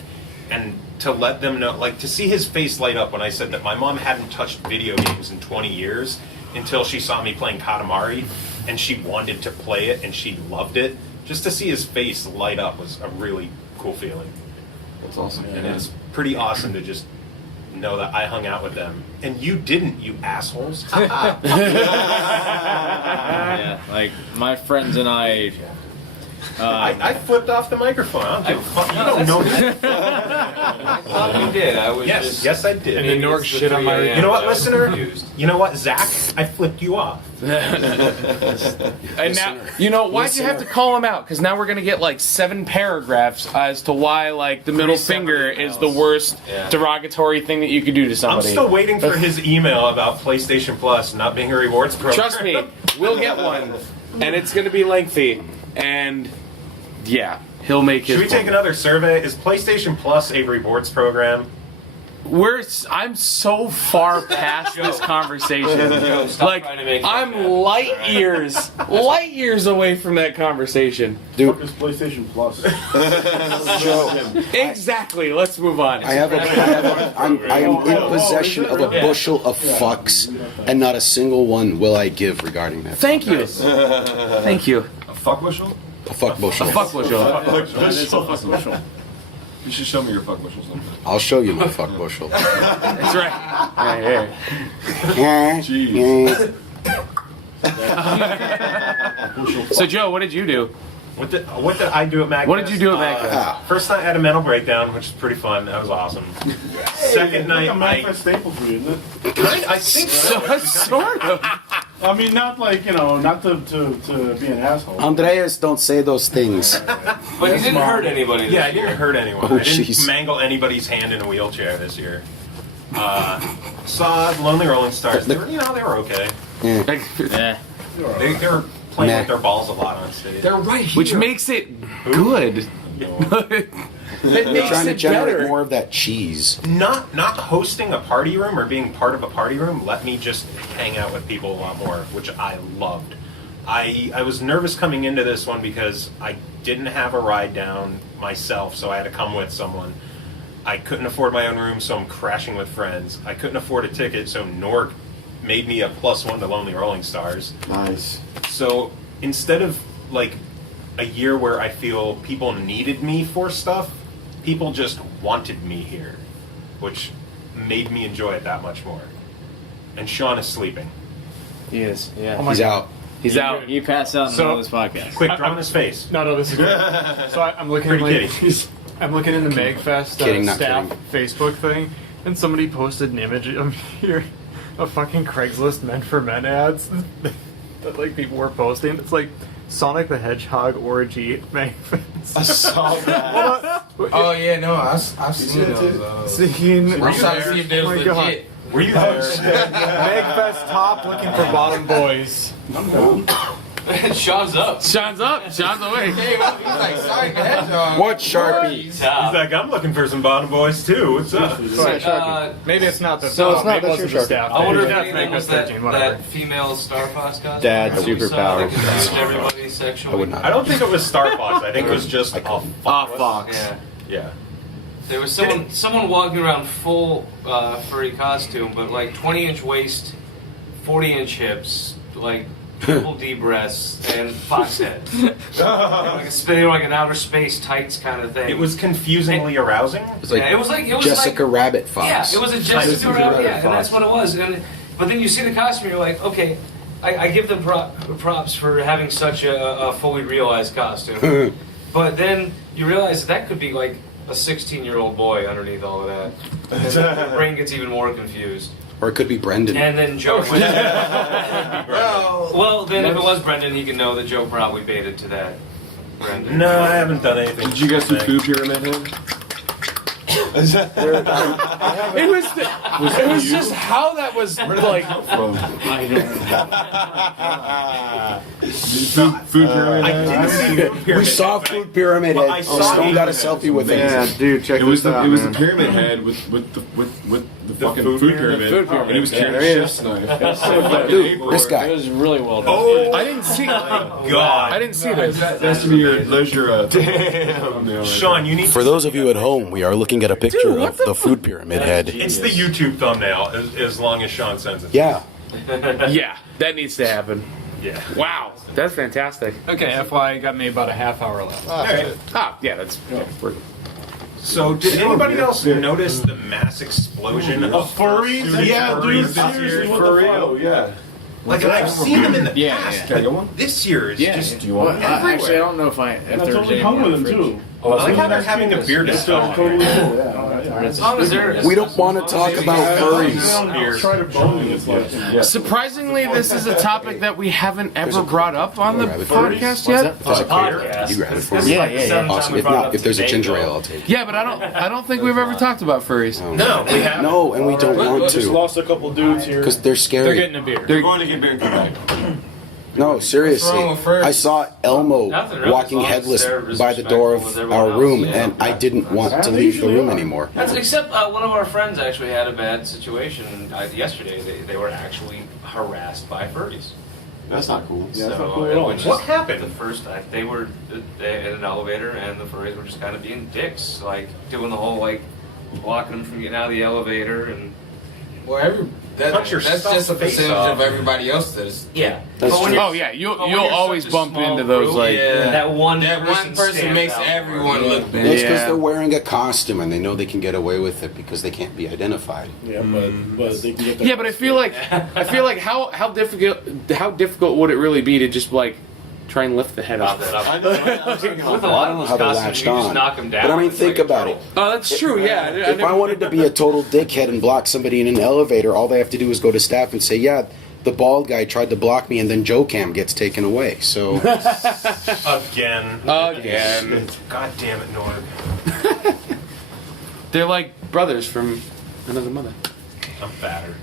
and to let them know, like to see his face light up when I said that my mom hadn't touched video games in 20 years until she saw me playing Katamari and she wanted to play it and she loved it. Just to see his face light up was a really cool feeling. That's awesome. And it's pretty awesome to just know that I hung out with them. And you didn't, you assholes. Yeah, like my friends and I. I flipped off the microphone. I don't give a fuck. You don't know that. I thought you did. I was just... Yes, I did. And the Norg shit on my... You know what, listener? You know what, Zach? I flipped you off. And now, you know, why'd you have to call him out? Because now we're going to get like 7 paragraphs as to why like the middle finger is the worst derogatory thing that you could do to somebody. I'm still waiting for his email about PlayStation Plus not being a rewards program. Trust me, we'll get one. And it's going to be lengthy. And yeah, he'll make his Should we take another survey? Is PlayStation Plus a rewards program? I'm so far past this conversation. Like, I'm light years away from that conversation. Dude, what is PlayStation Plus? Joe, exactly. Let's move on. I am in possession of a bushel of fucks, and not a single one will I give regarding that. Thank you. Thank you. A fuck bushel? A fuck bushel. A fuck bushel. That is a fuck bushel. You should show me your fuck bushel sometime. I'll show you my fuck bushel. That's right. Right here. Jeez. So Joe, what did you do? What did I do at MAGFest? What did you do at MAGFest? First night I had a mental breakdown, which was pretty fun. That was awesome. Second night, a MAGFest staple for you, isn't it? I think so. Sort of. I mean, not like, you know, not to be an asshole. Andreas, don't say those things. But he didn't hurt anybody. Yeah, I didn't hurt anyone. Oh, I didn't jeez. mangle anybody's hand in a wheelchair this year. Saw Lonely Rolling Stars. They were, they were okay. Yeah. They were playing with their balls a lot on stage. They're right here. Which makes it good. They're trying to generate more of that cheese. Not hosting a party room or being part of a party room let me just hang out with people a lot more, which I loved. I was nervous coming into this one because I didn't have a ride down myself, so I had to come with someone. I couldn't afford my own room, so I'm crashing with friends. I couldn't afford a ticket, so Norg made me a +1 to Lonely Rolling Stars. Nice. So instead of like a year where I feel people needed me for stuff, people just wanted me here, which made me enjoy it that much more. And Sean is sleeping. He is. Yeah. He's out. He's out. You pass out in the middle of this podcast. Quick, draw on his face. No, this is good. So I'm looking at I'm looking in the MAGFest staff Facebook thing, and somebody posted an image of here of fucking Craigslist Men for Men ads that like people were posting. It's like Sonic the Hedgehog orgy at MAGFest. I saw that. Oh yeah, no, I've seen those. I'm trying to see if they was legit. Were you there? MAGFest top looking for bottom boys. Sean's up. Sean's up. Sean's awake. Hey, well, he was like, Sonic the Hedgehog. What Sharpie? He's like, I'm looking for some bottom boys too. What's up? Maybe it's not the So it's not maybe that's the staff. I wonder if Maybe anything was MAGFest 13, whatever. that female Star Fox costume. Dad that we saw superpower. that confused everybody sexually. I would not. I don't think it was Star Fox. I think it was just a Fox. Yeah. Yeah. There was someone walking around full furry costume, but like 20-inch waist, 40-inch hips, like triple D breasts, and fox head. like an outer space tights kind of thing. It was confusingly arousing. It was like it was Jessica Rabbit Fox. Yeah, it was a Jessica Rabbit. Yeah, and that's what it was. But then you see the costume, you're like, okay, I give them props for having such a fully realized costume. But then you realize that could be like a 16-year-old boy underneath all of that. And then your brain gets even more confused. Or it could be Brendan. And then Joe went well, then if it was Brendan, he can know that Joe probably baited to that. Brendan. No, I haven't done anything. Did you get some poop here, man? It was just how that was like. I Food pyramid. We saw Food Pyramid Head. Stone got a selfie with it. Yeah, dude, check It was this the out, it was man. the pyramid head with the fucking food food pyramid. pyramid, and he was carrying a chef's knife. Dude, this guy. It was really well done. Oh, I didn't see. God. I didn't see this. That's to be your leisure. Damn. Sean, you need For those of you at home, we are looking at a picture of the Food Pyramid Head. It's the YouTube thumbnail as long as Sean sends it. Yeah. Yeah, that needs to happen. Yeah. Wow, that's fantastic. Okay, FY got me about a half hour left. Okay. Yeah, that's. We're, So, did anybody else notice the mass explosion of furries? Yeah, dude, this year? seriously, what For the fuck? real, yeah. Like, I've seen them in the Yeah, past. yeah. Can I get one? This year is just Do you want? Actually, I don't know if And I there's totally any hung more with him fridge. too. I like how they're having a beer It's discussion. totally cool, yeah. As long as they're. We don't want to talk about furries. Try to bone me, it's like, surprisingly, this is a topic that we haven't ever brought up on the Rabbit podcast yet. There's a Podcast. You grab it for This me. is like the seventh time Awesome. we If brought not, up if there's a today, ginger though. ale, I'll take it. Yeah, but I don't think we've ever talked about furries. No, we haven't. No, and we don't want just to. lost a couple dudes here. Because they're They're scary. getting a beer. They're going to get beer and come back. No, seriously. wrong with furries? I saw Elmo Nothing really, walking as long as headless they're by the door respectful of with everyone our else, room, yeah. and I didn't want to leave the room anymore. That's except one of our friends actually had a bad situation yesterday. They were actually harassed by furries. That's not cool. Yeah, that's not cool at all. which What is happened? The first they were in an elevator, and the furries were just kind of being dicks, like doing the whole like blocking them from getting out of the elevator and. Well, Cut your that's stuff just a face percentage off. of everybody else that is. Yeah. That's But when true. you're- Oh yeah, you'll but when you'll you're always such a bump small into those group, like. that one person stands makes out. everyone look bad. It's because Yeah. they're wearing a costume and they know they can get away with it because they can't be identified. Yeah, but they can get that. Yeah, but I feel like how difficult would it really be to just like try and lift the head Pop off? that up. I know. With a lot of I don't those know how they're costumes, latched you just on. knock them down. But I mean, It's think like about a it. Oh, that's true. Yeah. If I wanted to be a total dickhead and block somebody in an elevator, all they have to do is go to staff and say, yeah, the bald guy tried to block me, and then Joe Cam gets taken away. So Again. Again. God damn it, Norg. They're like brothers from another mother. I'm fatter.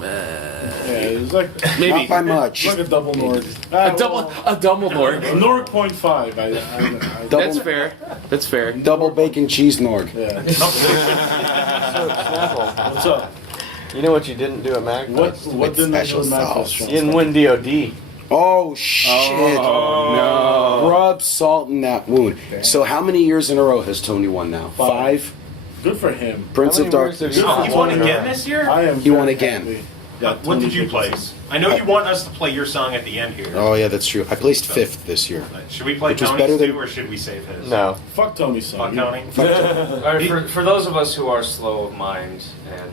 Yeah, it's like Maybe not by much. like a double Norg. a double Norg. Norg 0.5. I That's Double, fair. That's fair. double bacon cheese Norg. yeah. Snapple. What's up? You know what you didn't do at MAGFest? What didn't I do special in my sauce. first You didn't win DOD. Oh shit! No. Rub salt in that wound. So how many years in a row has Tony won now? 5. Good for him. Prince How of many years Darkness. Oh, he won again this year? I am. He won very again. happy that What Tony did you picked place? I know you want us to play your song at the end here. Oh yeah, that's true. I placed 5th this year. Should we play Which was Tony's better than- too, or should we save his? No. Fuck Tony's Fuck son. Tony. All right, for those of us who are slow of mind and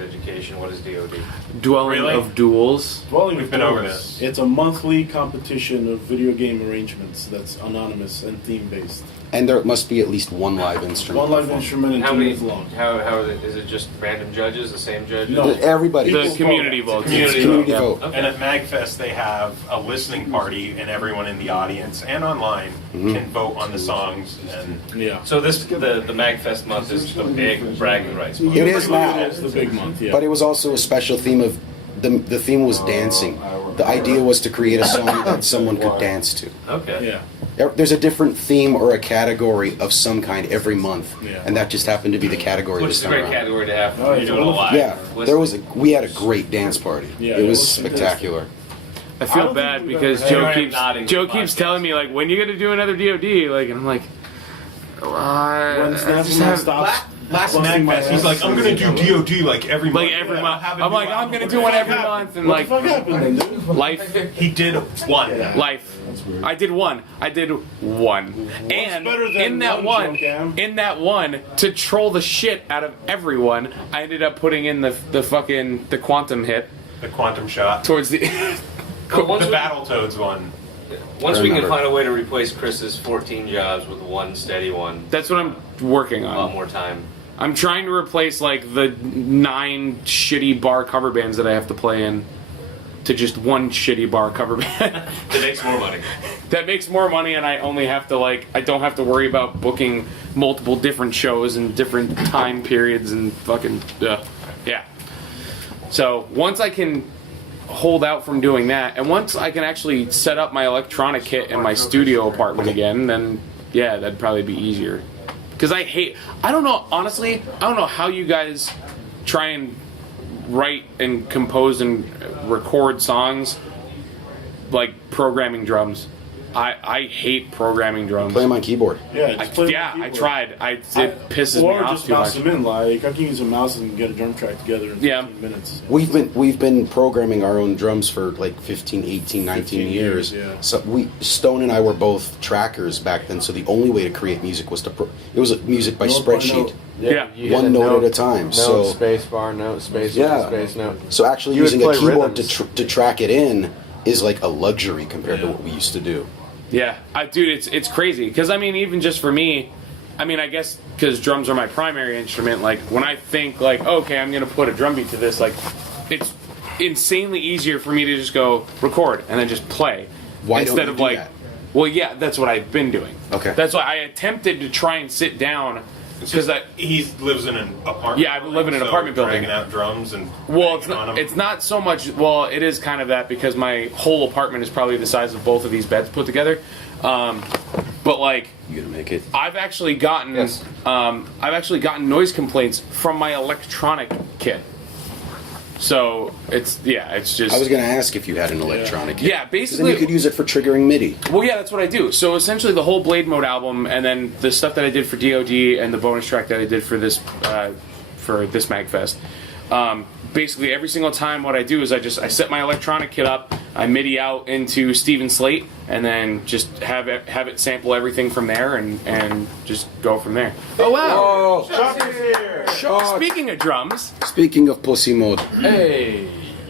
education, what is DOD? Dwelling Really? of duels. Dwelling We've of been over Doors. this. It's a monthly competition of video game arrangements that's anonymous and theme based. And there must be at least one live instrument. One live performed. instrument and How 2 many? minutes long. How is it? Just random judges, the same judges? No. Everybody. The People's community vote. votes. It's community Yeah. vote. And at MAGFest, they have a listening party, and everyone in the audience and online can vote on the songs. And Yeah. So the MAGFest month is the big bragging rights month. It is now. It's the big month, yeah. But it was also a special theme of the theme was dancing. The idea was to create a song that someone could dance to. Okay. Yeah. There's a different theme or a category of some kind every month, Yeah. and that just happened to be the category Which this is a time great around. category to have Oh, for yeah. doing a live. Yeah, we had a great dance party. Yeah, it it was was spectacular. I I feel don't bad think we've because ever had- Joe I'm nodding keeps to the podcast. telling me like, when you gonna do another DOD? Like, and I'm like, When I just Snappleman have- stops. last busting my MAGFest, he's ass. like, I'm going to do DOD like every month. like every Yeah, month. I'll have it I'm do like, it. I'm gonna do one every month, and What like the fuck happened then, dude? life. He did one. Life. I did one. And better than in that one, one, Joe Cam? in that one, to troll the shit out of everyone, I ended up putting in the quantum hit The quantum shot. towards the. Once The we- Battletoads one. Once we can remember. find a way to replace Chris's 14 jobs with one steady one, That's what I'm working a lot on. more time. I'm trying to replace like the 9 shitty bar cover bands that I have to play in. to just one shitty bar cover band. That makes more money. That makes more money, and I only have to I don't have to worry about booking multiple different shows and different time periods and fucking yeah. So once I can hold out from doing that, and once I can actually set up my electronic kit in my studio apartment again, then yeah, that'd probably be easier. Because I don't know, honestly, I don't know how you guys try and write and compose and record songs like programming drums. I hate programming drums. Play them on keyboard. Yeah, I tried. It pisses me or off just too mouse much. them in. Like I can use a mouse and get a drum track together in 15 minutes. We've been programming our own drums for like 15, 18, 19 years. yeah. So Stone and I were both trackers back then. So the only way to create music was it was music by Note by spreadsheet. note. Yeah. You One hit a note at a time. Note, So space bar, note, space, Yeah. space, note. So actually You would using a play keyboard rhythms. to track it in is like a luxury compared to what we used to do. Yeah, dude, it's crazy. Because, I mean, even just for me, I mean, I guess because drums are my primary instrument, like, when I think, like, okay, I'm going to put a drum beat to this, like, it's insanely easier for me to just go record and then just play. Why instead don't you of, do like, that? well, yeah, that's what I've been doing. Okay. That's why I attempted to try and sit down. Because he lives in an apartment. Yeah, I live in an apartment building. Dragging out drums and Well, banging on 'em. it's not so much. Well, it is kind of that because my whole apartment is probably the size of both of these beds put together. But like, You gonna make it? I've actually gotten noise complaints from my electronic kit. So it's just. I was gonna ask if you had an electronic. Yeah, 'Cause basically. then you could use it for triggering MIDI. Well, yeah, that's what I do. So essentially, the whole Blade Mode album, and then the stuff that I did for DoD, and the bonus track that I did for this MAGFest. Basically, every single time, what I do is I set my electronic kit up, I MIDI out into Steven Slate, and then just have it sample everything from there, and just go from there. Oh wow! Speaking of drums, Speaking of pussy mode, Hey.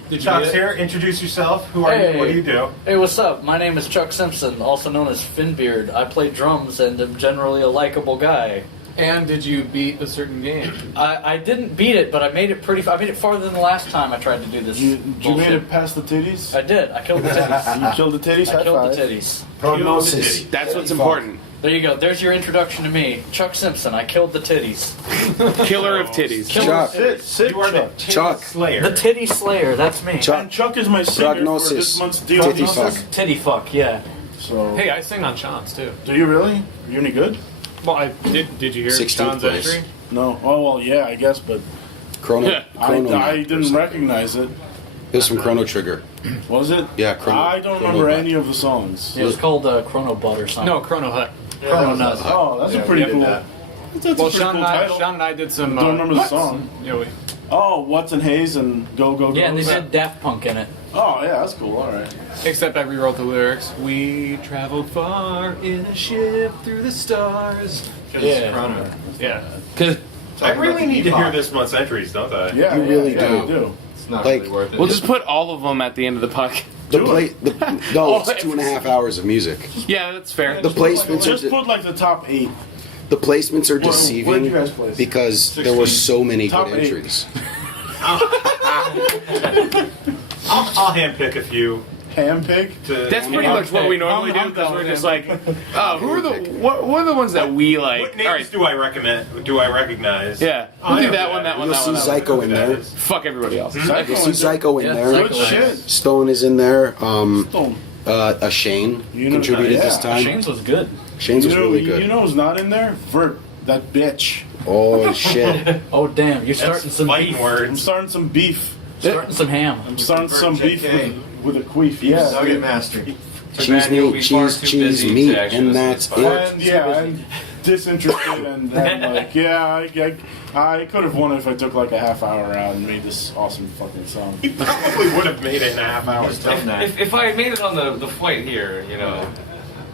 Did you Chuck's get it? here. Introduce yourself. Who are you? What do you do? Hey, what's up? My name is Chuck Simpson, also known as Finbeard. I play drums and am generally a likable guy. And did you beat a certain game? I didn't beat it, but I made it I made it farther than the last time I tried to do this. You bullshit. made it past the titties? I did. I killed the titties. You killed the titties? I High killed five. the titties. Prognosis. that's what's important. There you go. There's your introduction to me. Chuck Simpson. I killed the titties. Killer of titties. Killer Chuck. of titties. Sit, You are the Chuck. titty Chuck. slayer. The titty slayer. That's me. Chuck. And Chuck is my singer for Prognosis. this month's Titty DoD. fuck. Titty fuck. Yeah. So, Hey, I sing on Sean's too. do you really? Are you any good? Well, I did. Did you hear 16th Sean's place. entry? No. Oh, well, yeah, I guess, but Chrono. I didn't recognize it. It was from Chrono Trigger. Was it? Yeah, Chrono. I don't Chrono remember Butt. any of the songs. It was called Chrono Butt or something. No, Chrono Hut. Chrono Nut. Oh, that's a pretty cool. That's a Well, pretty Sean, cool and I, title. Sean and I did some. Don't remember the song. You know, Oh, Watson Hayes and Go Go Go. Yeah, and they did Daft Punk in it. Oh, yeah, that's cool. All right. except I rewrote the lyrics. We traveled far in a ship through the stars. Yeah. Chrono. Yeah. I really need to hear this month's entries, don't I? Yeah, You really yeah, do. you do. It's not Like, really worth it. We'll just put all of them at the end of the podcast. No, it's 2.5 hours of music. Yeah, that's fair. The placements Just are put like the top 8. the placements are Where'd deceiving you guys place? because there were so many Top good 8. entries. I'll handpick a few. Handpick? That's pretty much what we normally do because we're just like, who are the what are the ones that we like? What names All right, do I recommend? Do I recognize? yeah, we'll do that one, that one, You'll that see one. that one. Zyko in there. Fuck everybody else. You'll see Zyko in Yeah, there. Good shit. Stone is in there. Stone. Shane You know- contributed yeah, this time. Shane's was good. Shane's was really good. You know who's not in there? Vert. That bitch. Oh shit! Oh damn, you're That's starting some fighting beef. I'm words. starting some beef. Starting some ham. I'm starting some beef JK. with a queef. Yeah. Nugget Master. Cheese meat, cheese meat, and that's it. And yeah, I'm disinterested and like, yeah, I could have won if I took like a half hour out and made this awesome fucking song. You probably would have made it in a half hour. If I had made it on the flight here, you know.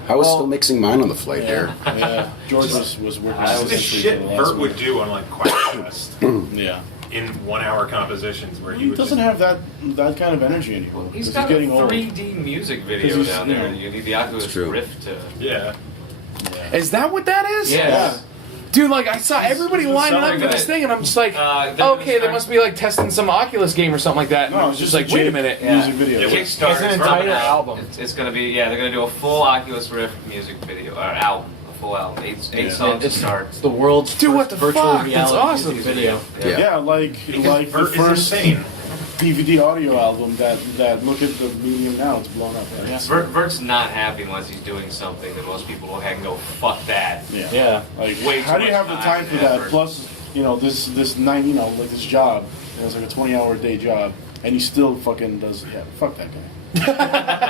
I was still mixing mine on the flight there. Yeah, George was working. This is the shit Bert would do on like QuackFest Yeah. in 1 hour compositions where he He would doesn't have that kind of energy anymore. He's 'cause got a getting old. 3D music video 'Cause he's, down you there. know, You need the Oculus true. Rift to. Yeah. Is that what that is? Yeah. Dude, like, I saw everybody lining up for this thing, and I'm just like, okay, they must be, like, testing some Oculus game or something like that. And I was just like, wait a minute. Music video. It's an entire album. It's going to be, they're going to do a full Oculus Rift music video, or album. Full album, eight songs to start. It's the world's first virtual reality That's awesome. music video. Yeah, like the first DVD audio album that look at the medium now, it's blown up. Right? Vert's not happy unless he's doing something that most people will head and go, fuck that. Yeah. Like, how do you have the time for that? Plus, this this job, it's like a 20-hour day job, and he still fucking does. Yeah, fuck that guy.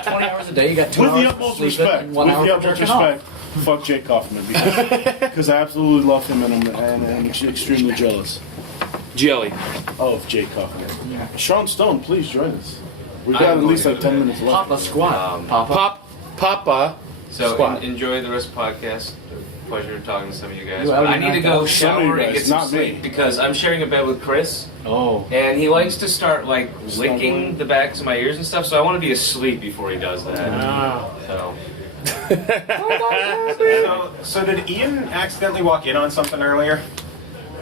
20 hours a day, you got 2 With hours the utmost to sleep respect. and With 1 hour the for utmost jerking off. respect. Fuck Jake Kaufman because I absolutely love him and I'm extremely jealous. Jelly. Of Jake Kaufman. Sean Stone, please join us. We've got at least like 10 minutes left. Papa squat. Papa. So Squat. enjoy the rest of the podcast. Pleasure talking to some of you guys. You But I already need to knocked go out shower and get some not sleep me. because I'm sharing a bed with Chris. Oh. And he likes to start like licking the backs of my ears and stuff, so I want to be asleep before he does that. So. So did Ian accidentally walk in on something earlier?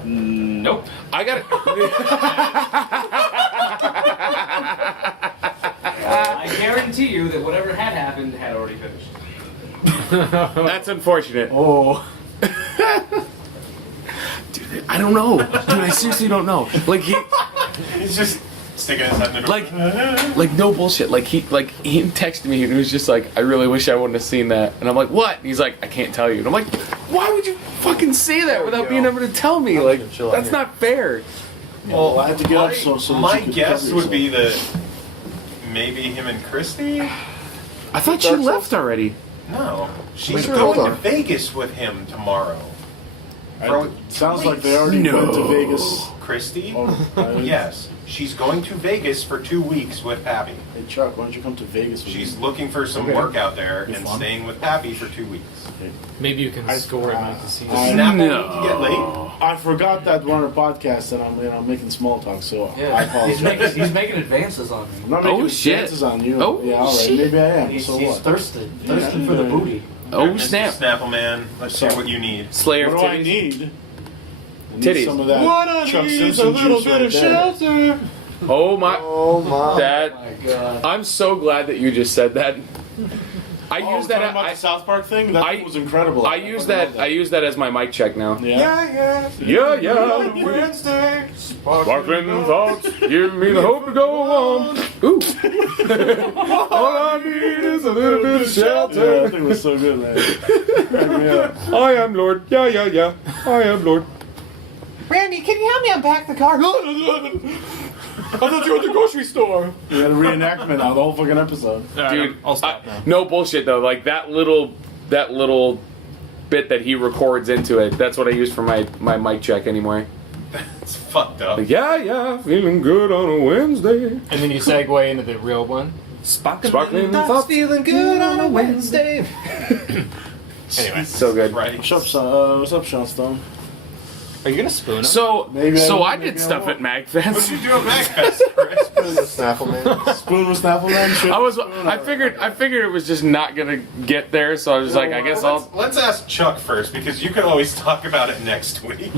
Nope. I got it. I guarantee you that whatever had happened had already finished. That's unfortunate. Oh. Dude, I don't know. Dude, I seriously don't know. Like, He's just sticking his head in the like no bullshit. Like he texted me and he was just like, I really wish I wouldn't have seen that. And I'm like, what? And he's like, I can't tell you. And I'm like, why would you fucking say that without being able to tell me? Like, that's not fair. Well, I had to get up so my that you could guess cover would be yourself. that maybe him and Christy. I thought she left already. No, she's Wait, going hold to on. Vegas with him tomorrow. Sounds like they already went to Vegas. Christy? Oh, Yes. She's going to Vegas for 2 weeks with Pappy. Hey Chuck, why don't you come to Vegas with She's me? looking for some work out there and staying with Pappy for 2 weeks. Maybe you can score him to see Snapple to get late. I forgot that we're on a podcast and I'm making small talk, so I Yeah. apologize. He's making advances on me. I'm not making Oh, shit. advances on you. Oh, yeah, all right. shit. Maybe I am. He's so what? thirsting for the booty. Oh, Mr. snap. Snappleman, let's hear what you need. What Slayer do I titties. need? I need Titties. some of that Chuck Simpson juice right there. Oh my. Oh my. That. My God. I'm so glad that you just said that. I use that. Talking about the South Park thing? That thing was incredible. I use that. I use that as my mic check now. Yeah. Yeah. Wednesday. Sparkling thoughts give me the hope to go on. Ooh. All I need is a little bit of Yeah, shelter. that thing was so good, man. Cracked me up. I am Lord. Yeah. I am Lord. Randy, can you help me unpack the car? I thought you were at the grocery store. We had a reenactment now, the whole fucking episode. Dude, I'll stop now. no bullshit though. Like that little bit that he records into it. That's what I use for my mic check anymore. It's fucked up. Like, yeah, feeling good on a Wednesday. And then you segue into the real one. Sparkling thoughts. Feeling good on a Wednesday. Anyway. So good. Right. What's up, Sean Stone? Are you gonna spoon him? So Maybe I maybe did stuff won't. at What'd MAGFest. you do at MAGFest, Chris? Snappleman. Spoon with Snappleman? Shit. I figured it was just not gonna get there, so I was like, I guess I'll. Let's ask Chuck first because you can always talk about it next week.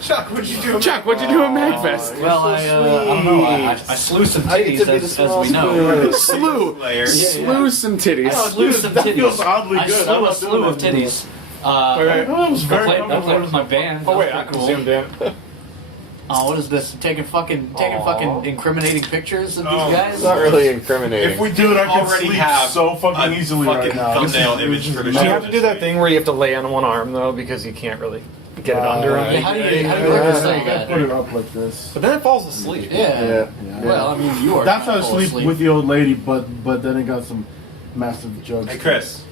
Chuck, what'd you do? At Chuck, what'd you do at MAGFest? Well, I don't know. I slew some titties, as we know. Slew some titties. I slew some That titties. feels oddly I good. slew I'm a not slew doing of that titties. That was very I played with my band. Oh wait, That I was can pretty zoom cool. in. Oh, what is this? Taking fucking incriminating pictures of these guys? It's not really incriminating. If we do it, I can already sleep have so fucking easily right now. thumbnail image for the show. You have to do that thing where you have to lay on one arm though, because you can't really get it under Yeah, him. how do you reconcile that? Put it up like this. But then it falls asleep. Yeah. Yeah. Well, I mean, you are. That's how I fall sleep asleep. with the old lady, but then it got some massive jokes. Hey, Chris,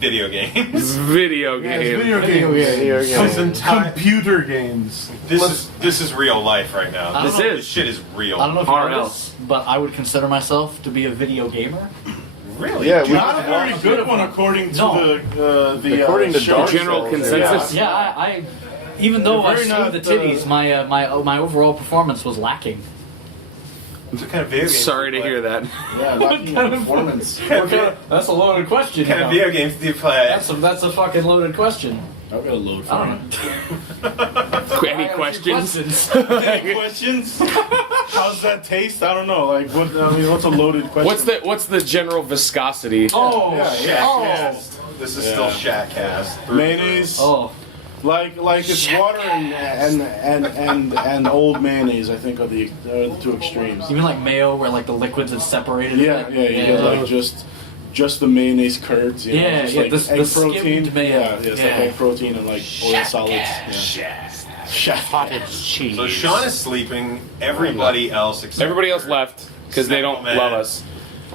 video games. Video Yeah, it's game. video games. This entire Computer games. this is real life right now. I don't know. This shit is real. I don't know if you know RL. this, but I would consider myself to be a video gamer. Really? Yeah, we Not a very good one according to No. the According to show. Dark General Souls, consensus? Yeah, I even though I You're very slew not, the titties, my overall performance was lacking. What kind of video games? Sorry to hear that. Yeah, lacking in performance. That's a loaded question. What kind of video games do you play? That's a fucking loaded question. I've got a load for you. Any questions? Any questions? How's that taste? I don't know. Like, what's a loaded question? What's the general viscosity? Oh, Shackcast. This is still Shackcast. Mayonnaise. Oh. Like it's water and old mayonnaise. I think are the two extremes. You mean like mayo, where like the liquids have separated? Yeah. You get like just the mayonnaise curds. You know, just like the egg protein. skimmed mayo. Yeah, it's like egg protein and like oil solids. Cottage cheese. So Sean is sleeping. Everybody else left because they don't love us.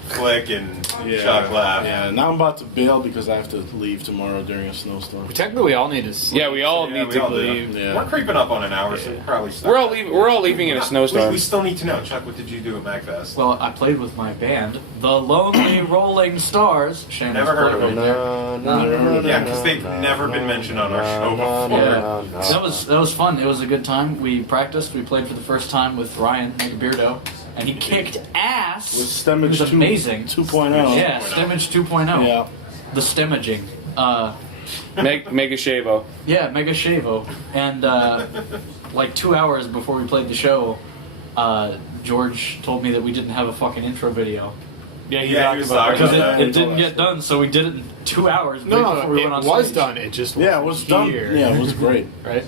Flik and Chuck left. Yeah, now I'm about to bail because I have to leave tomorrow during a snowstorm. Technically, we all need to sleep. Yeah, we all need to leave. Yeah. We're creeping up on an hour, so we'll probably stop. We're all leaving in a snowstorm. We still need to know, Chuck. What did you do at MAGFest? Well, I played with my band, the Lonely Rolling Stars. Shane Never heard of right them. there. Yeah, because they've never been mentioned on our show before. Yeah. That was fun. It was a good time. We practiced. We played for the first time with Ryan Beardo, and he kicked ass. With Stemage it was amazing. 2.0. Yeah, Stemage 2.0. Yeah. The Stemaging. Mega Shavo. Yeah, Mega Shavo. And like 2 hours before we played the show, George told me that we didn't have a fucking intro video. Yeah, he was talking because about it didn't get done, so we did it in 2 hours. No, before we went on it was stage. done. It just it was done. here. Yeah, it was great. Right?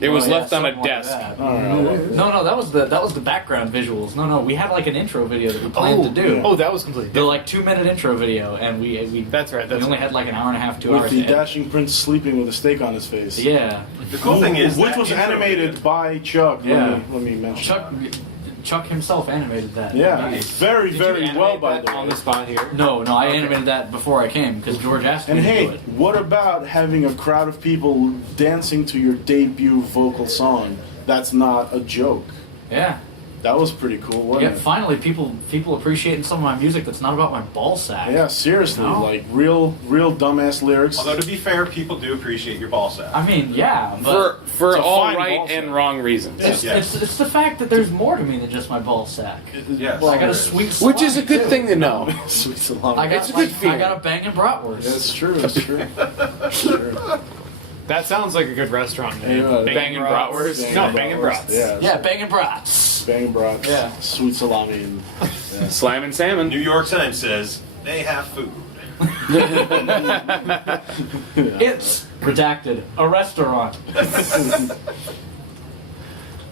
It was left on a something like desk. that. No, that was the background visuals. No, we had like an intro video that we planned to do. Oh, that was completely The like 2-minute intro video, and we That's right. we only had like an hour and a half, 2 hours. With the dashing prince sleeping with a steak on his face. Yeah. The cool thing is which that was intro animated by Chuck. Yeah. Let me mention. Chuck himself animated that. Yeah, very, very well by the way. on the spot here. No, I animated that before I came because George asked me And to hey, do it. what about having a crowd of people dancing to your debut vocal song? That's not a joke. Yeah. That was pretty cool, wasn't Yeah, it? finally, people appreciating some of my music that's not about my ball sack. Yeah, seriously, No? like real dumbass lyrics. Although to be fair, people do appreciate your ball sack. I mean, yeah, but For It's a all fine right ball and sack. wrong reasons. it's the fact that there's more to me than just my ball sack. Yes, Well, I got there a is. sweet salami, Which is a good too. thing to know. Sweet salami. I got, It's a good I feeling. got a banging bratwurst. That's true. It's true. Sure. That sounds like a good restaurant name. Yeah, Bangin' Bratwurst? No, Bangin' Brats. Yeah, Yeah, banging brats. banging brats. Yeah. Sweet salami and Slamming salmon. New York Times says they have food. It's redacted. A restaurant.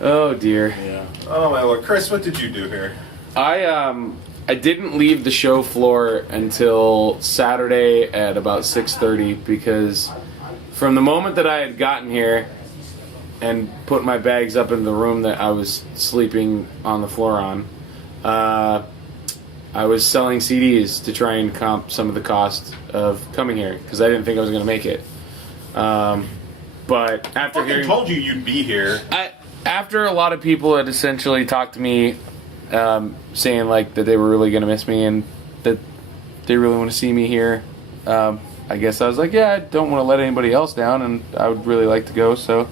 Oh dear. yeah. Oh my lord, Chris, what did you do here? I didn't leave the show floor until Saturday at about 6:30 because from the moment that I had gotten here and put my bags up in the room that I was sleeping on the floor on, I was selling CDs to try and comp some of the cost of coming here because I didn't think I was going to make it. But after I hearing, told you you'd be here. after a lot of people had essentially talked to me, saying like that they were really going to miss me and that they really want to see me here, I guess I was like, yeah, I don't want to let anybody else down, and I would really like to go, so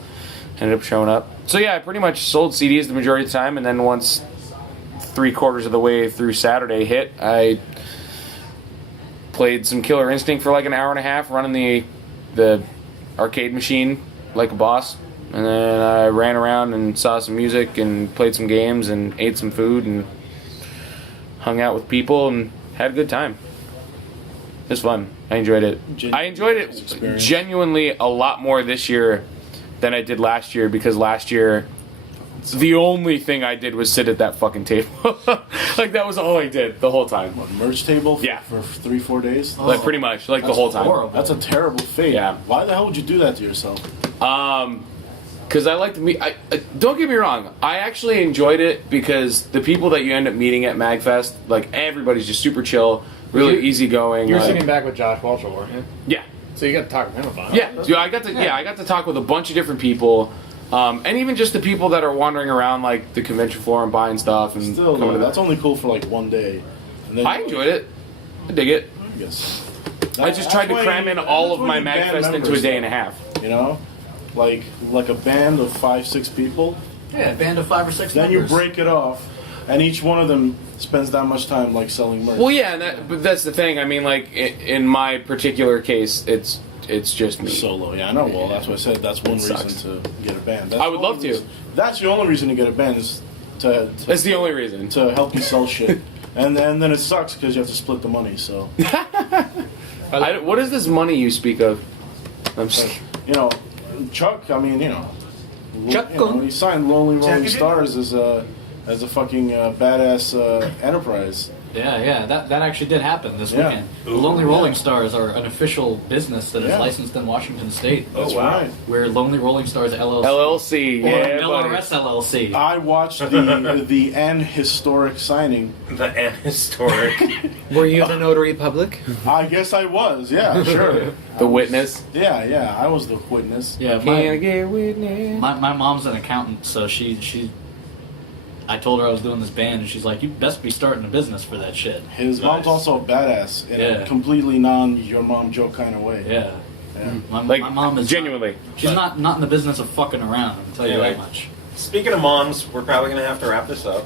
I ended up showing up. So yeah, I pretty much sold CDs the majority of the time, and then once 3/4 of the way through Saturday hit, I played some Killer Instinct for like an hour and a half, running the arcade machine like a boss, and then I ran around and saw some music and played some games and ate some food and hung out with people and had a good time. It was fun. I enjoyed it. I enjoyed it genuinely a lot more this year than I did last year because last year the only thing I did was sit at that fucking table. Like that was all I did the whole time. What, merch table? Yeah. For 3-4 days. Like pretty much, like the whole time. Horrible. That's a terrible fate. Yeah. Why the hell would you do that to yourself? Because I like to meet. Don't get me wrong. I actually enjoyed it because the people that you end up meeting at MAGFest, like everybody's just super chill, really easygoing. You were like- sitting back with Josh Walshall, weren't you? Yeah. So you got to talk with him about it. Yeah, dude, I got to talk with a bunch of different people, and even just the people that are wandering around like the convention floor and buying stuff and Still, coming to that's only cool for like one day. And then I enjoyed it. I dig it. I guess. I just tried to cram in all of my MAGFest into a day and a half. You know, like a band of 5-6 people. Yeah, a band of 5 or 6 Then you members. break it off, and each one of them spends that much time like selling merch. Well, yeah, but that's the thing. I mean, like in my particular case, it's just me. Solo, yeah, I know. Well, that's what I said. That's one reason sucks. to get a band. I would love to. That's the only reason to get a band is to That's the only reason. to help you sell shit. And then it sucks because you have to split the money. So, What is this money you speak of? I'm just, you know, Chuck. I mean, you know, Chuck. he signed Lonely Rolling Stars as a fucking badass enterprise. Yeah, that actually did happen this weekend. The Lonely Rolling Stars are an official business that is licensed in Washington State. That's right. We're Lonely Rolling Stars LLC. LLC, Or yeah, LRS LLC. I watched the N historic signing. The N historic. Were you the notary public? I guess I was. Yeah, sure. The witness? Yeah, I was the witness. Yeah, Can I get witness? my mom's an accountant, so she I told her I was doing this band, and she's like, "You best be starting a business for that shit." His mom's also a badass in a completely non-your mom joke kind of way. Yeah. My mom is genuinely. She's not in the business of fucking around. I'll tell you that much. Speaking of moms, we're probably going to have to wrap this up.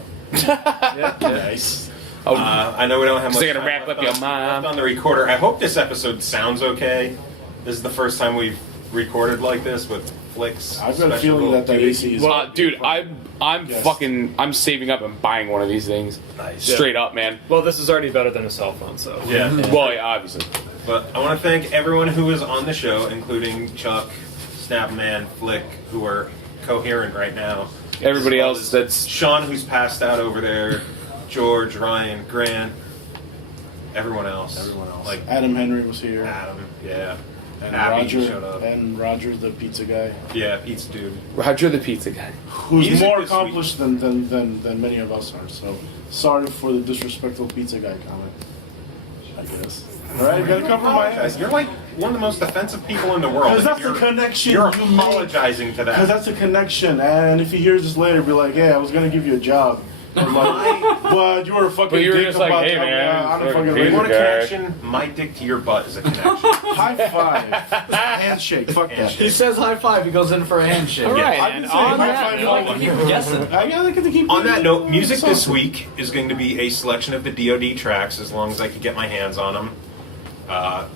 Nice. I know we don't have much They're time gonna wrap up your mom. left on the recorder. I hope this episode sounds okay. This is the first time we've recorded like this with Flik's. I've got a feeling that AC is. Well, dude, I'm saving up and buying one of these things. Nice. Straight up, man. Well, this is already better than a cell phone, so. Yeah. Well, yeah, obviously. But I want to thank everyone who was on the show, including Chuck, Snappleman, Flik, who are coherent right now. Everybody else that's Sean, who's passed out over there, George, Ryan, Grant, everyone else. Like Adam Henry was here. Adam, yeah. And Abby Roger, showed up. and Roger, the pizza guy. Yeah, pizza dude. Roger the pizza guy. Who's Music more this accomplished than many of us are. So sorry for the disrespectful pizza guy comment. I guess. All right, you gotta cover my ass. You're like one of the most offensive people in the world. Because that's You're- the connection. You're you apologizing to that. Because that's a connection, and if he hears this later, be like, "Hey, I was gonna give you a job." Or like, but you were a fucking But you were dick just like, about "Hey, that. man, Yeah, I don't fucking fucking pizza You want a guy." connection? My dick to your butt is a connection. High five, handshake. Fuck that. He says high five. He goes in for a handshake. All right, I've and been saying on high that five. You like to keep guessing. I gotta get to keep. On that note, music this week is going to be a selection of the DoD tracks, as long as I can get my hands on them.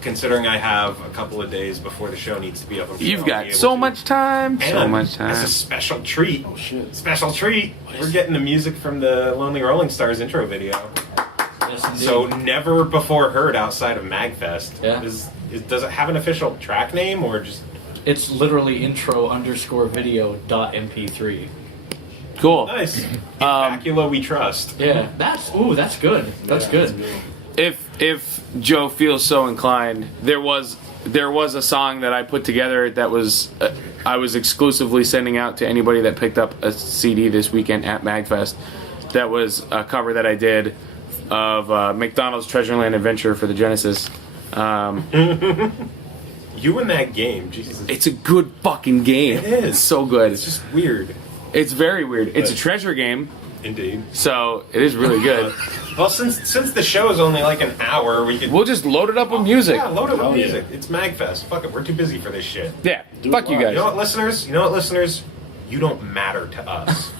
Considering I have a couple of days before the show needs to be up. You've got so much time. So much time. As a special treat. Oh shit! Special treat. We're getting the music from the Lonely Rolling Stars intro video. Yes, indeed. So never before heard outside of MAGFest. Yeah. Does it have an official track name or just? It's literally intro_video.mp3. Cool. Nice. Bacula we trust. Yeah, that's good. That's good. If Joe feels so inclined, there was a song that I put together that was I was exclusively sending out to anybody that picked up a CD this weekend at MAGFest. That was a cover that I did of McDonald's Treasureland Adventure for the Genesis. You in that game, Jesus. It's a good fucking game. It is. It's so good. It's just weird. It's very weird. It's a treasure game. Indeed. So it is really good. Well, since the show is only like an hour, we'll just load it up with music. Yeah, load it with music. It's MAGFest. Fuck it, we're too busy for this shit. Yeah, fuck you guys. You know what, listeners? You don't matter to us.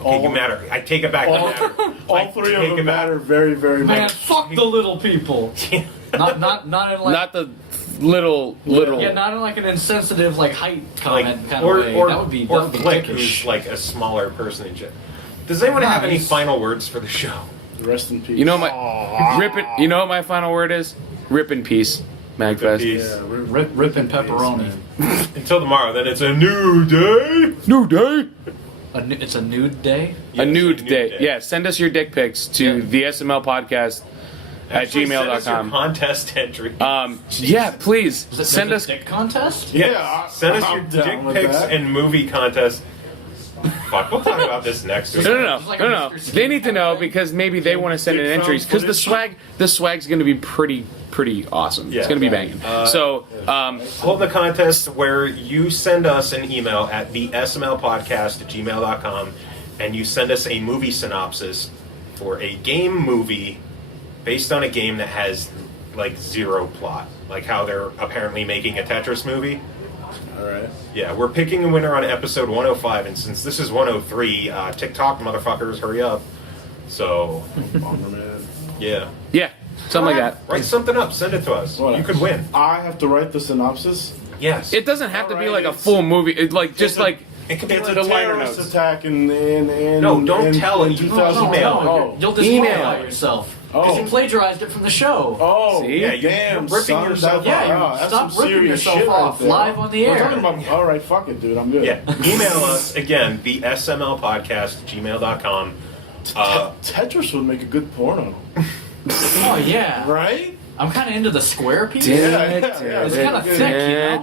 Okay, you matter. I take it back. You matter. All three of them matter very, very Man, much. fuck the little people. not in like Not the little. Yeah, not in like an insensitive like height comment kind of way. That would be Flik, dickish. who's like a smaller person and shit. Does anyone have any final words for the show? Rest in peace. You know You know what my final word is? Rip in peace, MAGFest. Peace. Rip and pepperoni. Until tomorrow, then it's a new day. New day. It's a nude day. A nude day. Yeah, send us your dick pics to the SML podcast at Actually, gmail.com. send us your contest entry. Yeah, please Is it send us. dick contest? Yeah, send us your dick pics and movie contest. Fuck, we'll talk about this next week. No. They need to know because maybe they want to send in entries because the swag's going to be pretty awesome. It's going to be banging. Hold the contest where you send us an email at the smlpodcast@gmail.com and you send us a movie synopsis for a game movie based on a game that has like zero plot, like how they're apparently making a Tetris movie. Alright. Yeah, we're picking a winner on episode 105, and since this is 103, TikTok motherfuckers, hurry up. So, Bomberman. yeah. Yeah. Something like that. Write something up. Send it to us. You could win. I have to write the synopsis. Yes. It doesn't have to be like a full movie. It could be It's like a the liner terrorist notes. attack in No, don't tell it. in 2012. Email. You'll disqualify yourself. Because you plagiarized it from the show. Oh, See? yeah, you're damn, ripping son, yourself that's- off. that's Stop some ripping serious yourself shit off right there. live on the We're air. talking about, all right, fuck it, dude, I'm good. Yeah. Email us again, the SML podcast gmail.com. Tetris would make a good porno. Oh, yeah. Right? I'm kind of into the square piece. Yeah. It's kind of thick,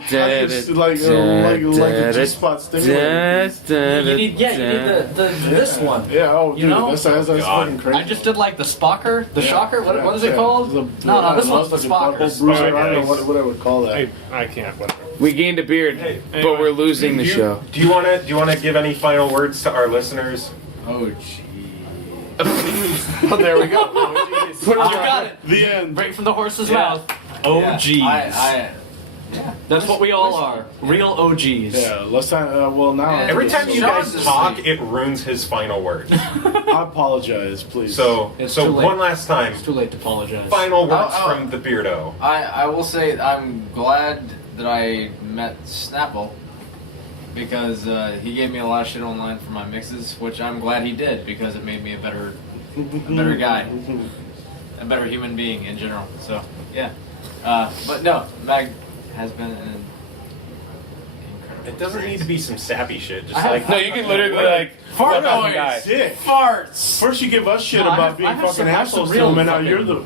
you know? Like a G-spot stimulator. You need this one. Yeah, oh, You dude, know? that's fucking crazy. I just did like the Spocker, the Shocker. What is it yeah. called? No, this one's the Spocker. Bruiser, I don't know what I would call that. I can't. Whatever. We gained a beard, but we're losing the show. Do you want to give any final words to our listeners? Oh, gee. Well, there we go. You got it. The end. Right from the horse's mouth. OGs. Yeah, that's what we all are. Real OGs. Yeah, last time, well, now. Every time you guys talk, it ruins his final word. I apologize, please. So It's too late. one last time. It's too late to apologize. Final words from the Beardo. I will say I'm glad that I met Snapple because he gave me a lot of shit online for my mixes, which I'm glad he did because it made me a better guy, a better human being in general. So yeah, but no, Mag has been an It doesn't need to be some sappy shit. Just No, you can literally be like fart noise. noise. Dick. Farts. First you give us shit No, I about have being some- fucking I have some assholes to real them, and now fucking- you're the.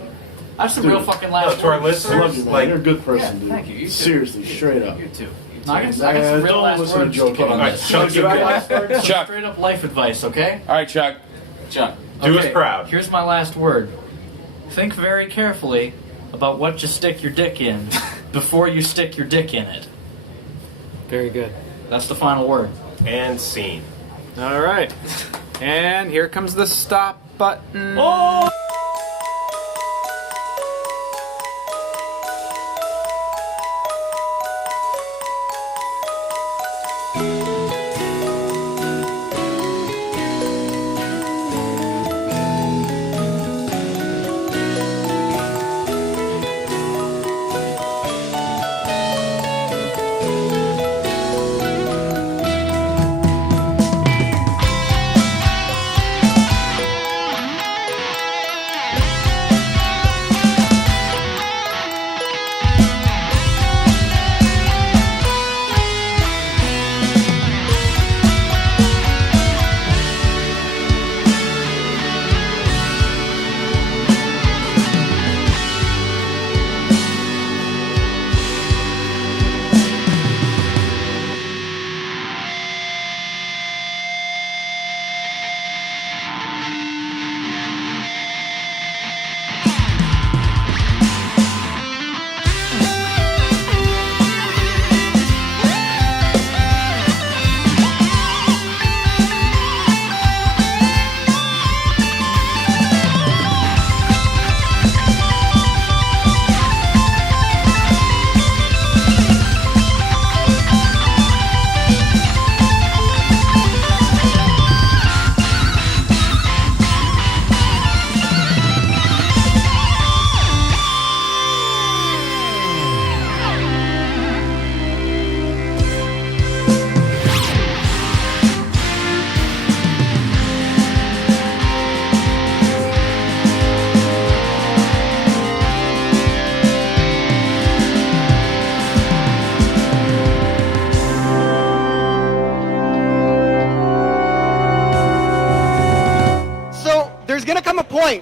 I have some Dude. real fucking last to our words. I love listeners, you, man. like, You're a good person, dude. Thank you. You too. Seriously, straight up. You too. No, I got some real don't last listen to words Joe to put on Kane. this. Chuck, You got last words? Chuck. Straight up life advice, okay? All right, Chuck. Chuck. Do us okay, proud. Here's my last word. Think very carefully about what you stick your dick in before you stick your dick in it. Very good. That's the final word. and scene. All right. And here comes the stop button. Oh!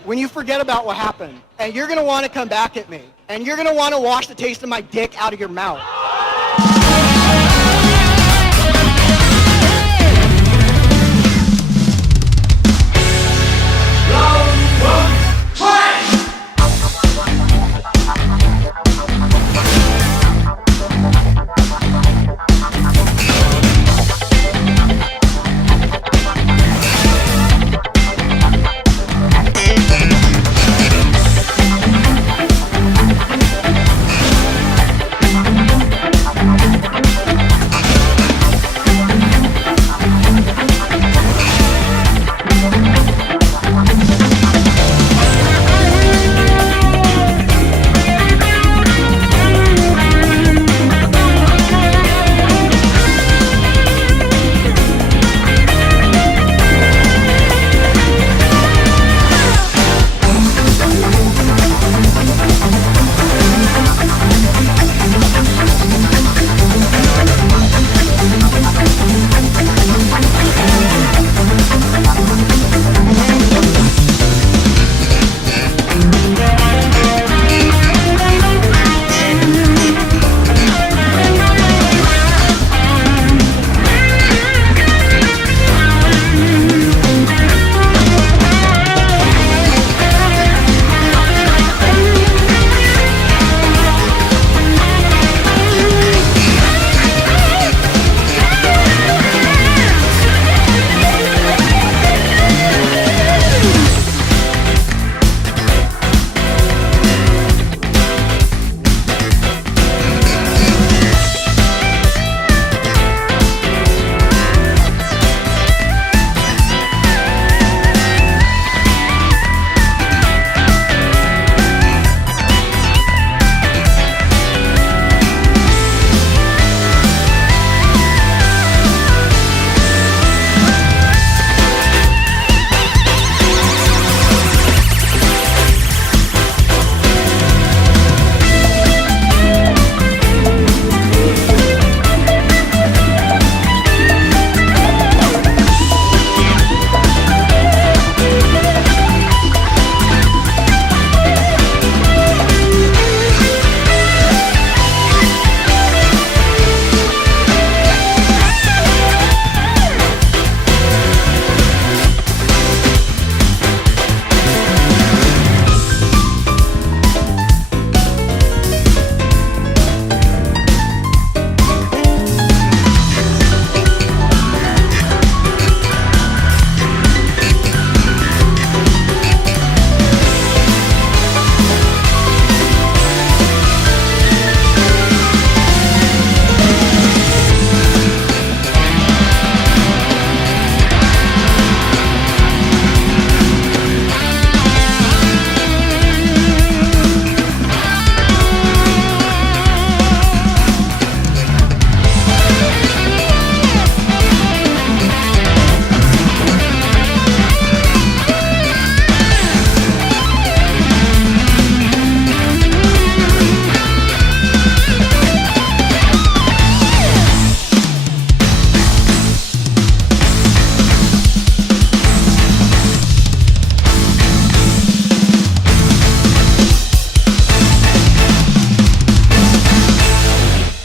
When you forget about what happened, and you're gonna want to come back at me, and you're gonna want to wash the taste of my dick out of your mouth.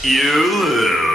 You lose.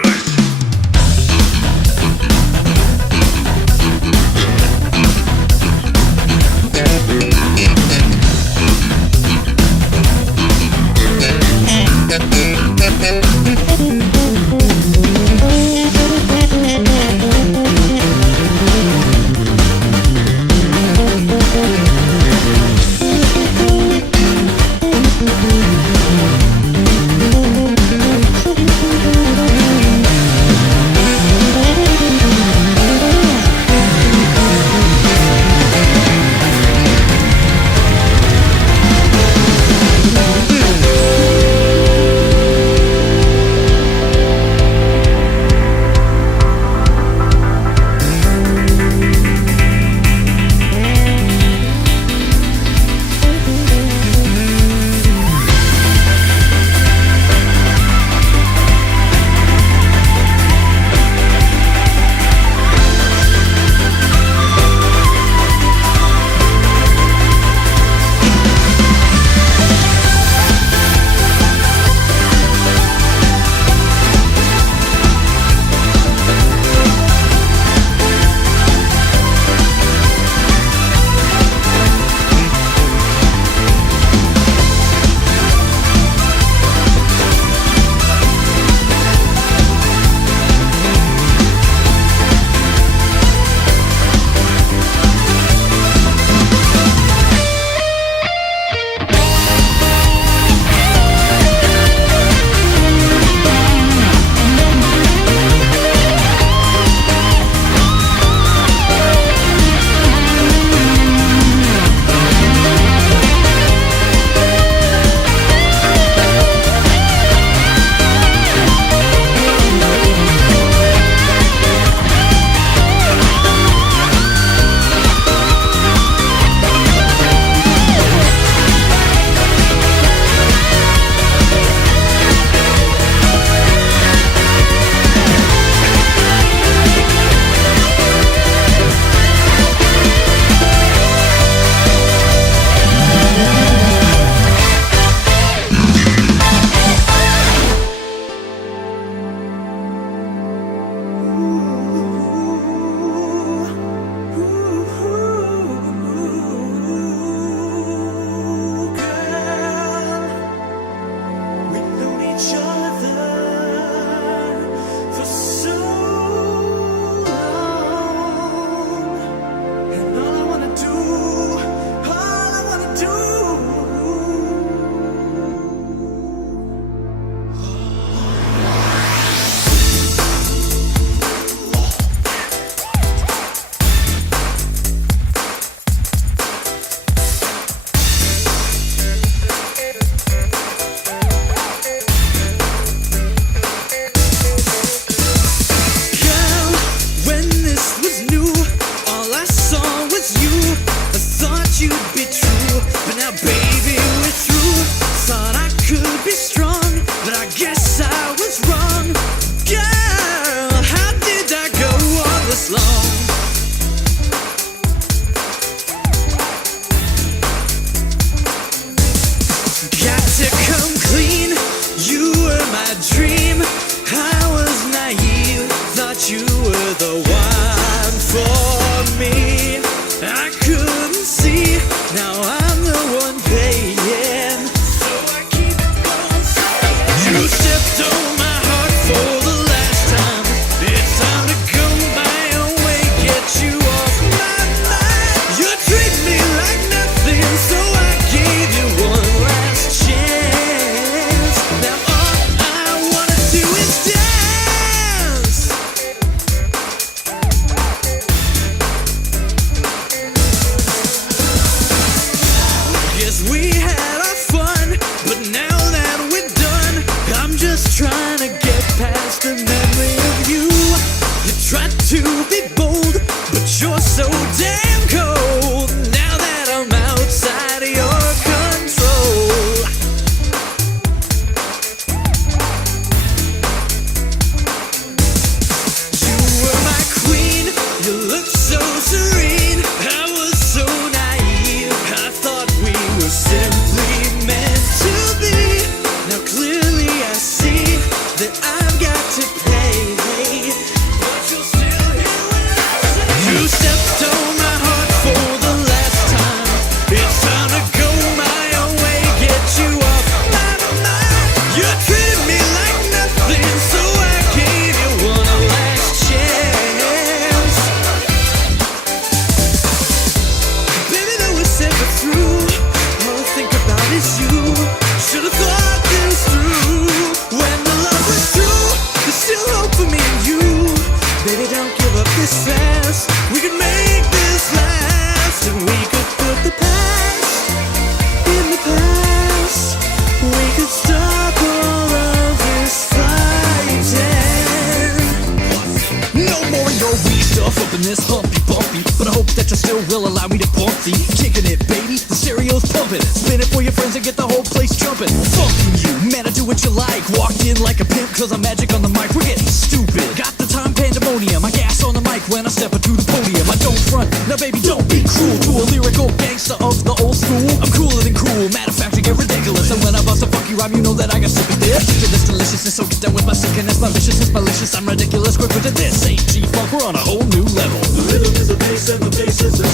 keeping this humpy bumpy, but I hope that you still will allow me to bump the kicking it, baby. The stereo's pumping, spin it for your friends and get the whole place jumping. Fucking you, man, I do what you like. Walked in like a pimp, cause I'm magic on the mic. We're getting stupid. Got the time pandemonium. I gas on the mic when I step into the podium. I don't front, now baby, don't be cruel to a lyrical gangster of the old school. I'm cooler than cool, matter of fact, you get ridiculous. And when I bust a funky rhyme, you know that I got sick of this. This deliciousness, so get down with my sickness. My viciousness, malicious, I'm ridiculous. Quick with this, ain't G-Funk, we're on a whole new level. The rhythm is the bass and the bass is the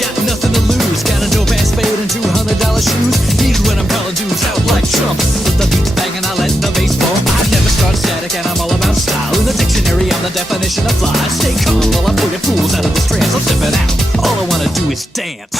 got nothing to lose. Got a dope ass fade and $200 shoes. Need when I'm calling dudes out like chumps. With the beats banging, I let the bass fall. I never start static and I'm all about style. In the dictionary, I'm the definition of fly. Stay calm while I'm pulling fools out of the strands. I'm stepping out. All I wanna do is dance.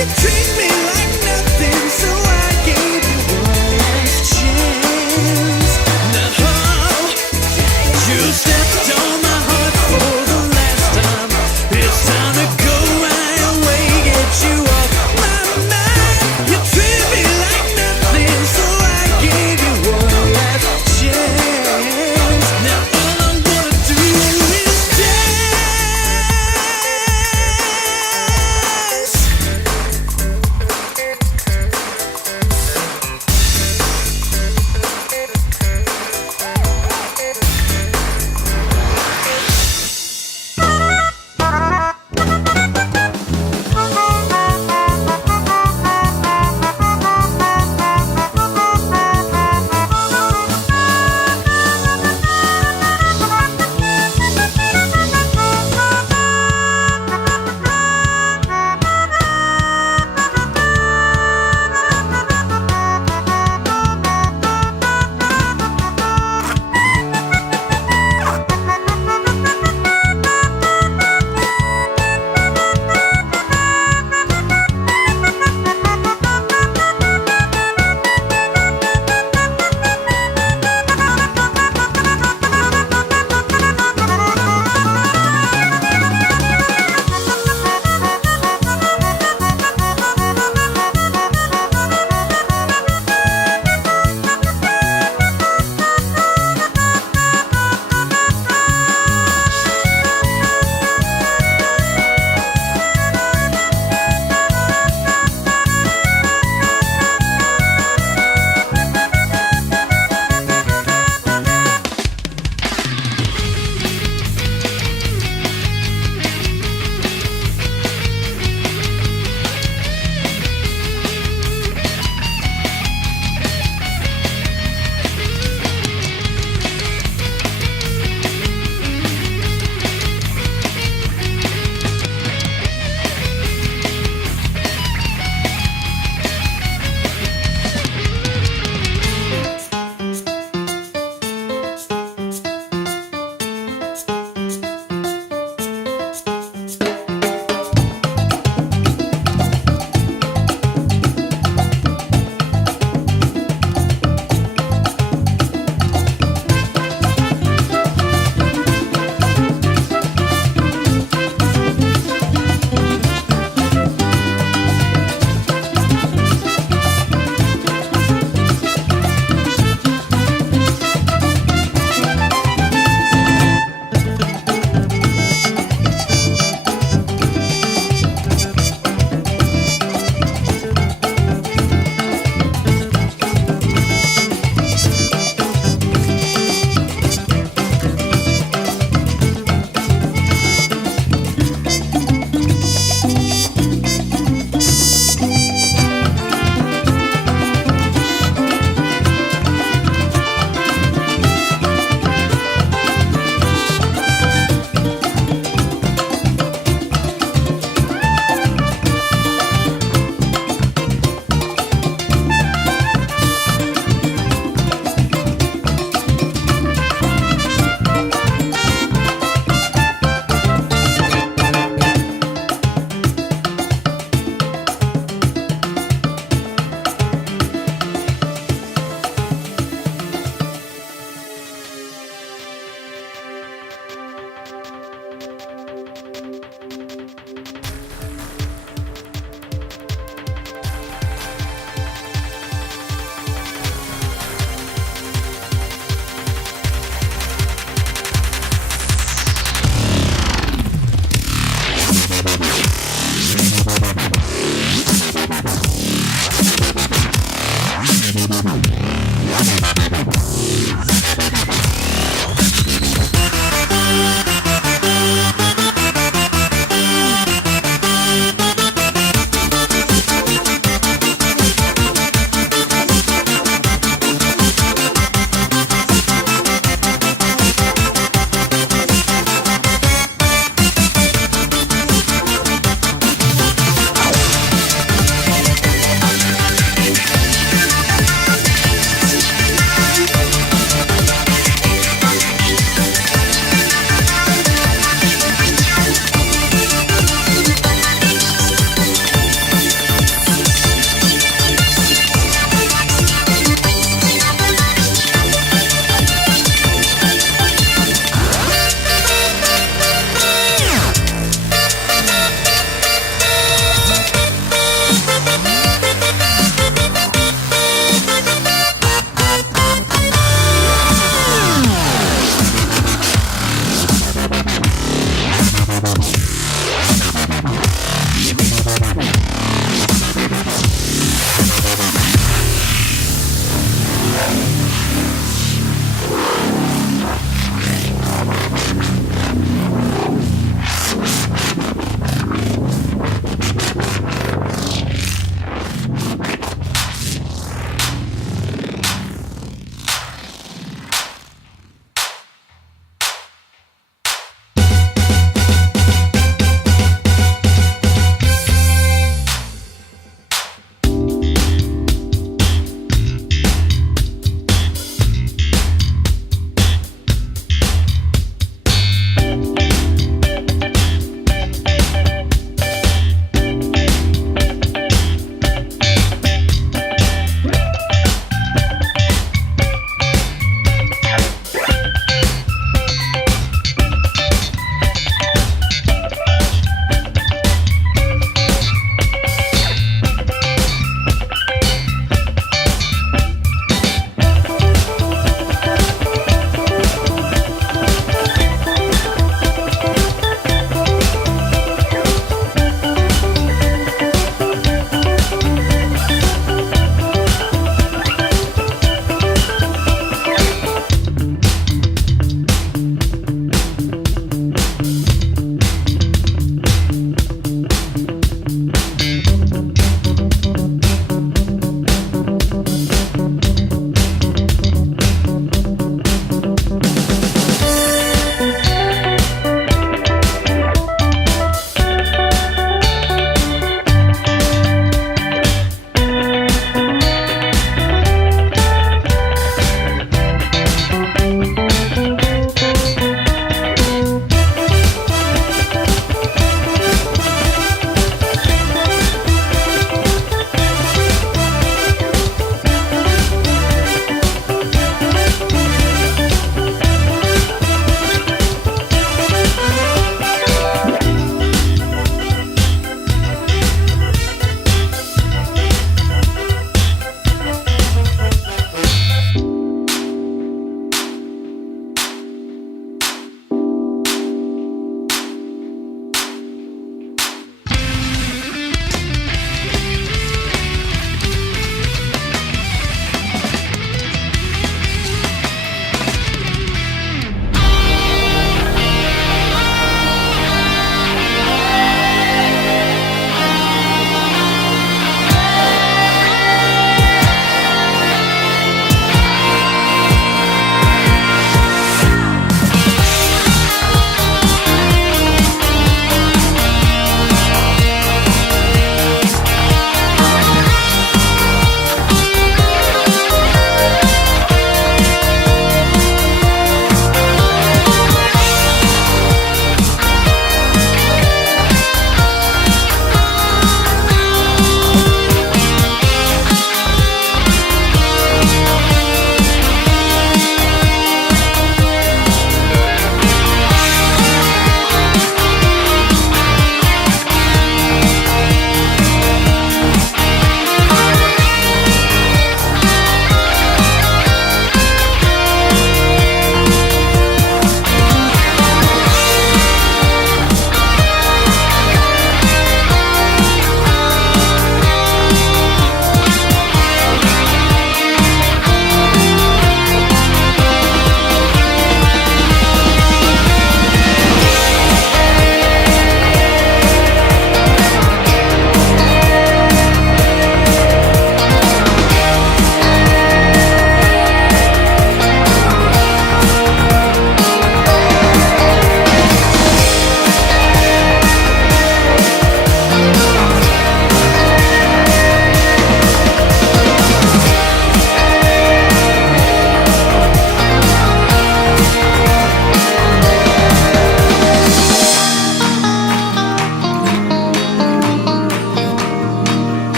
You treat me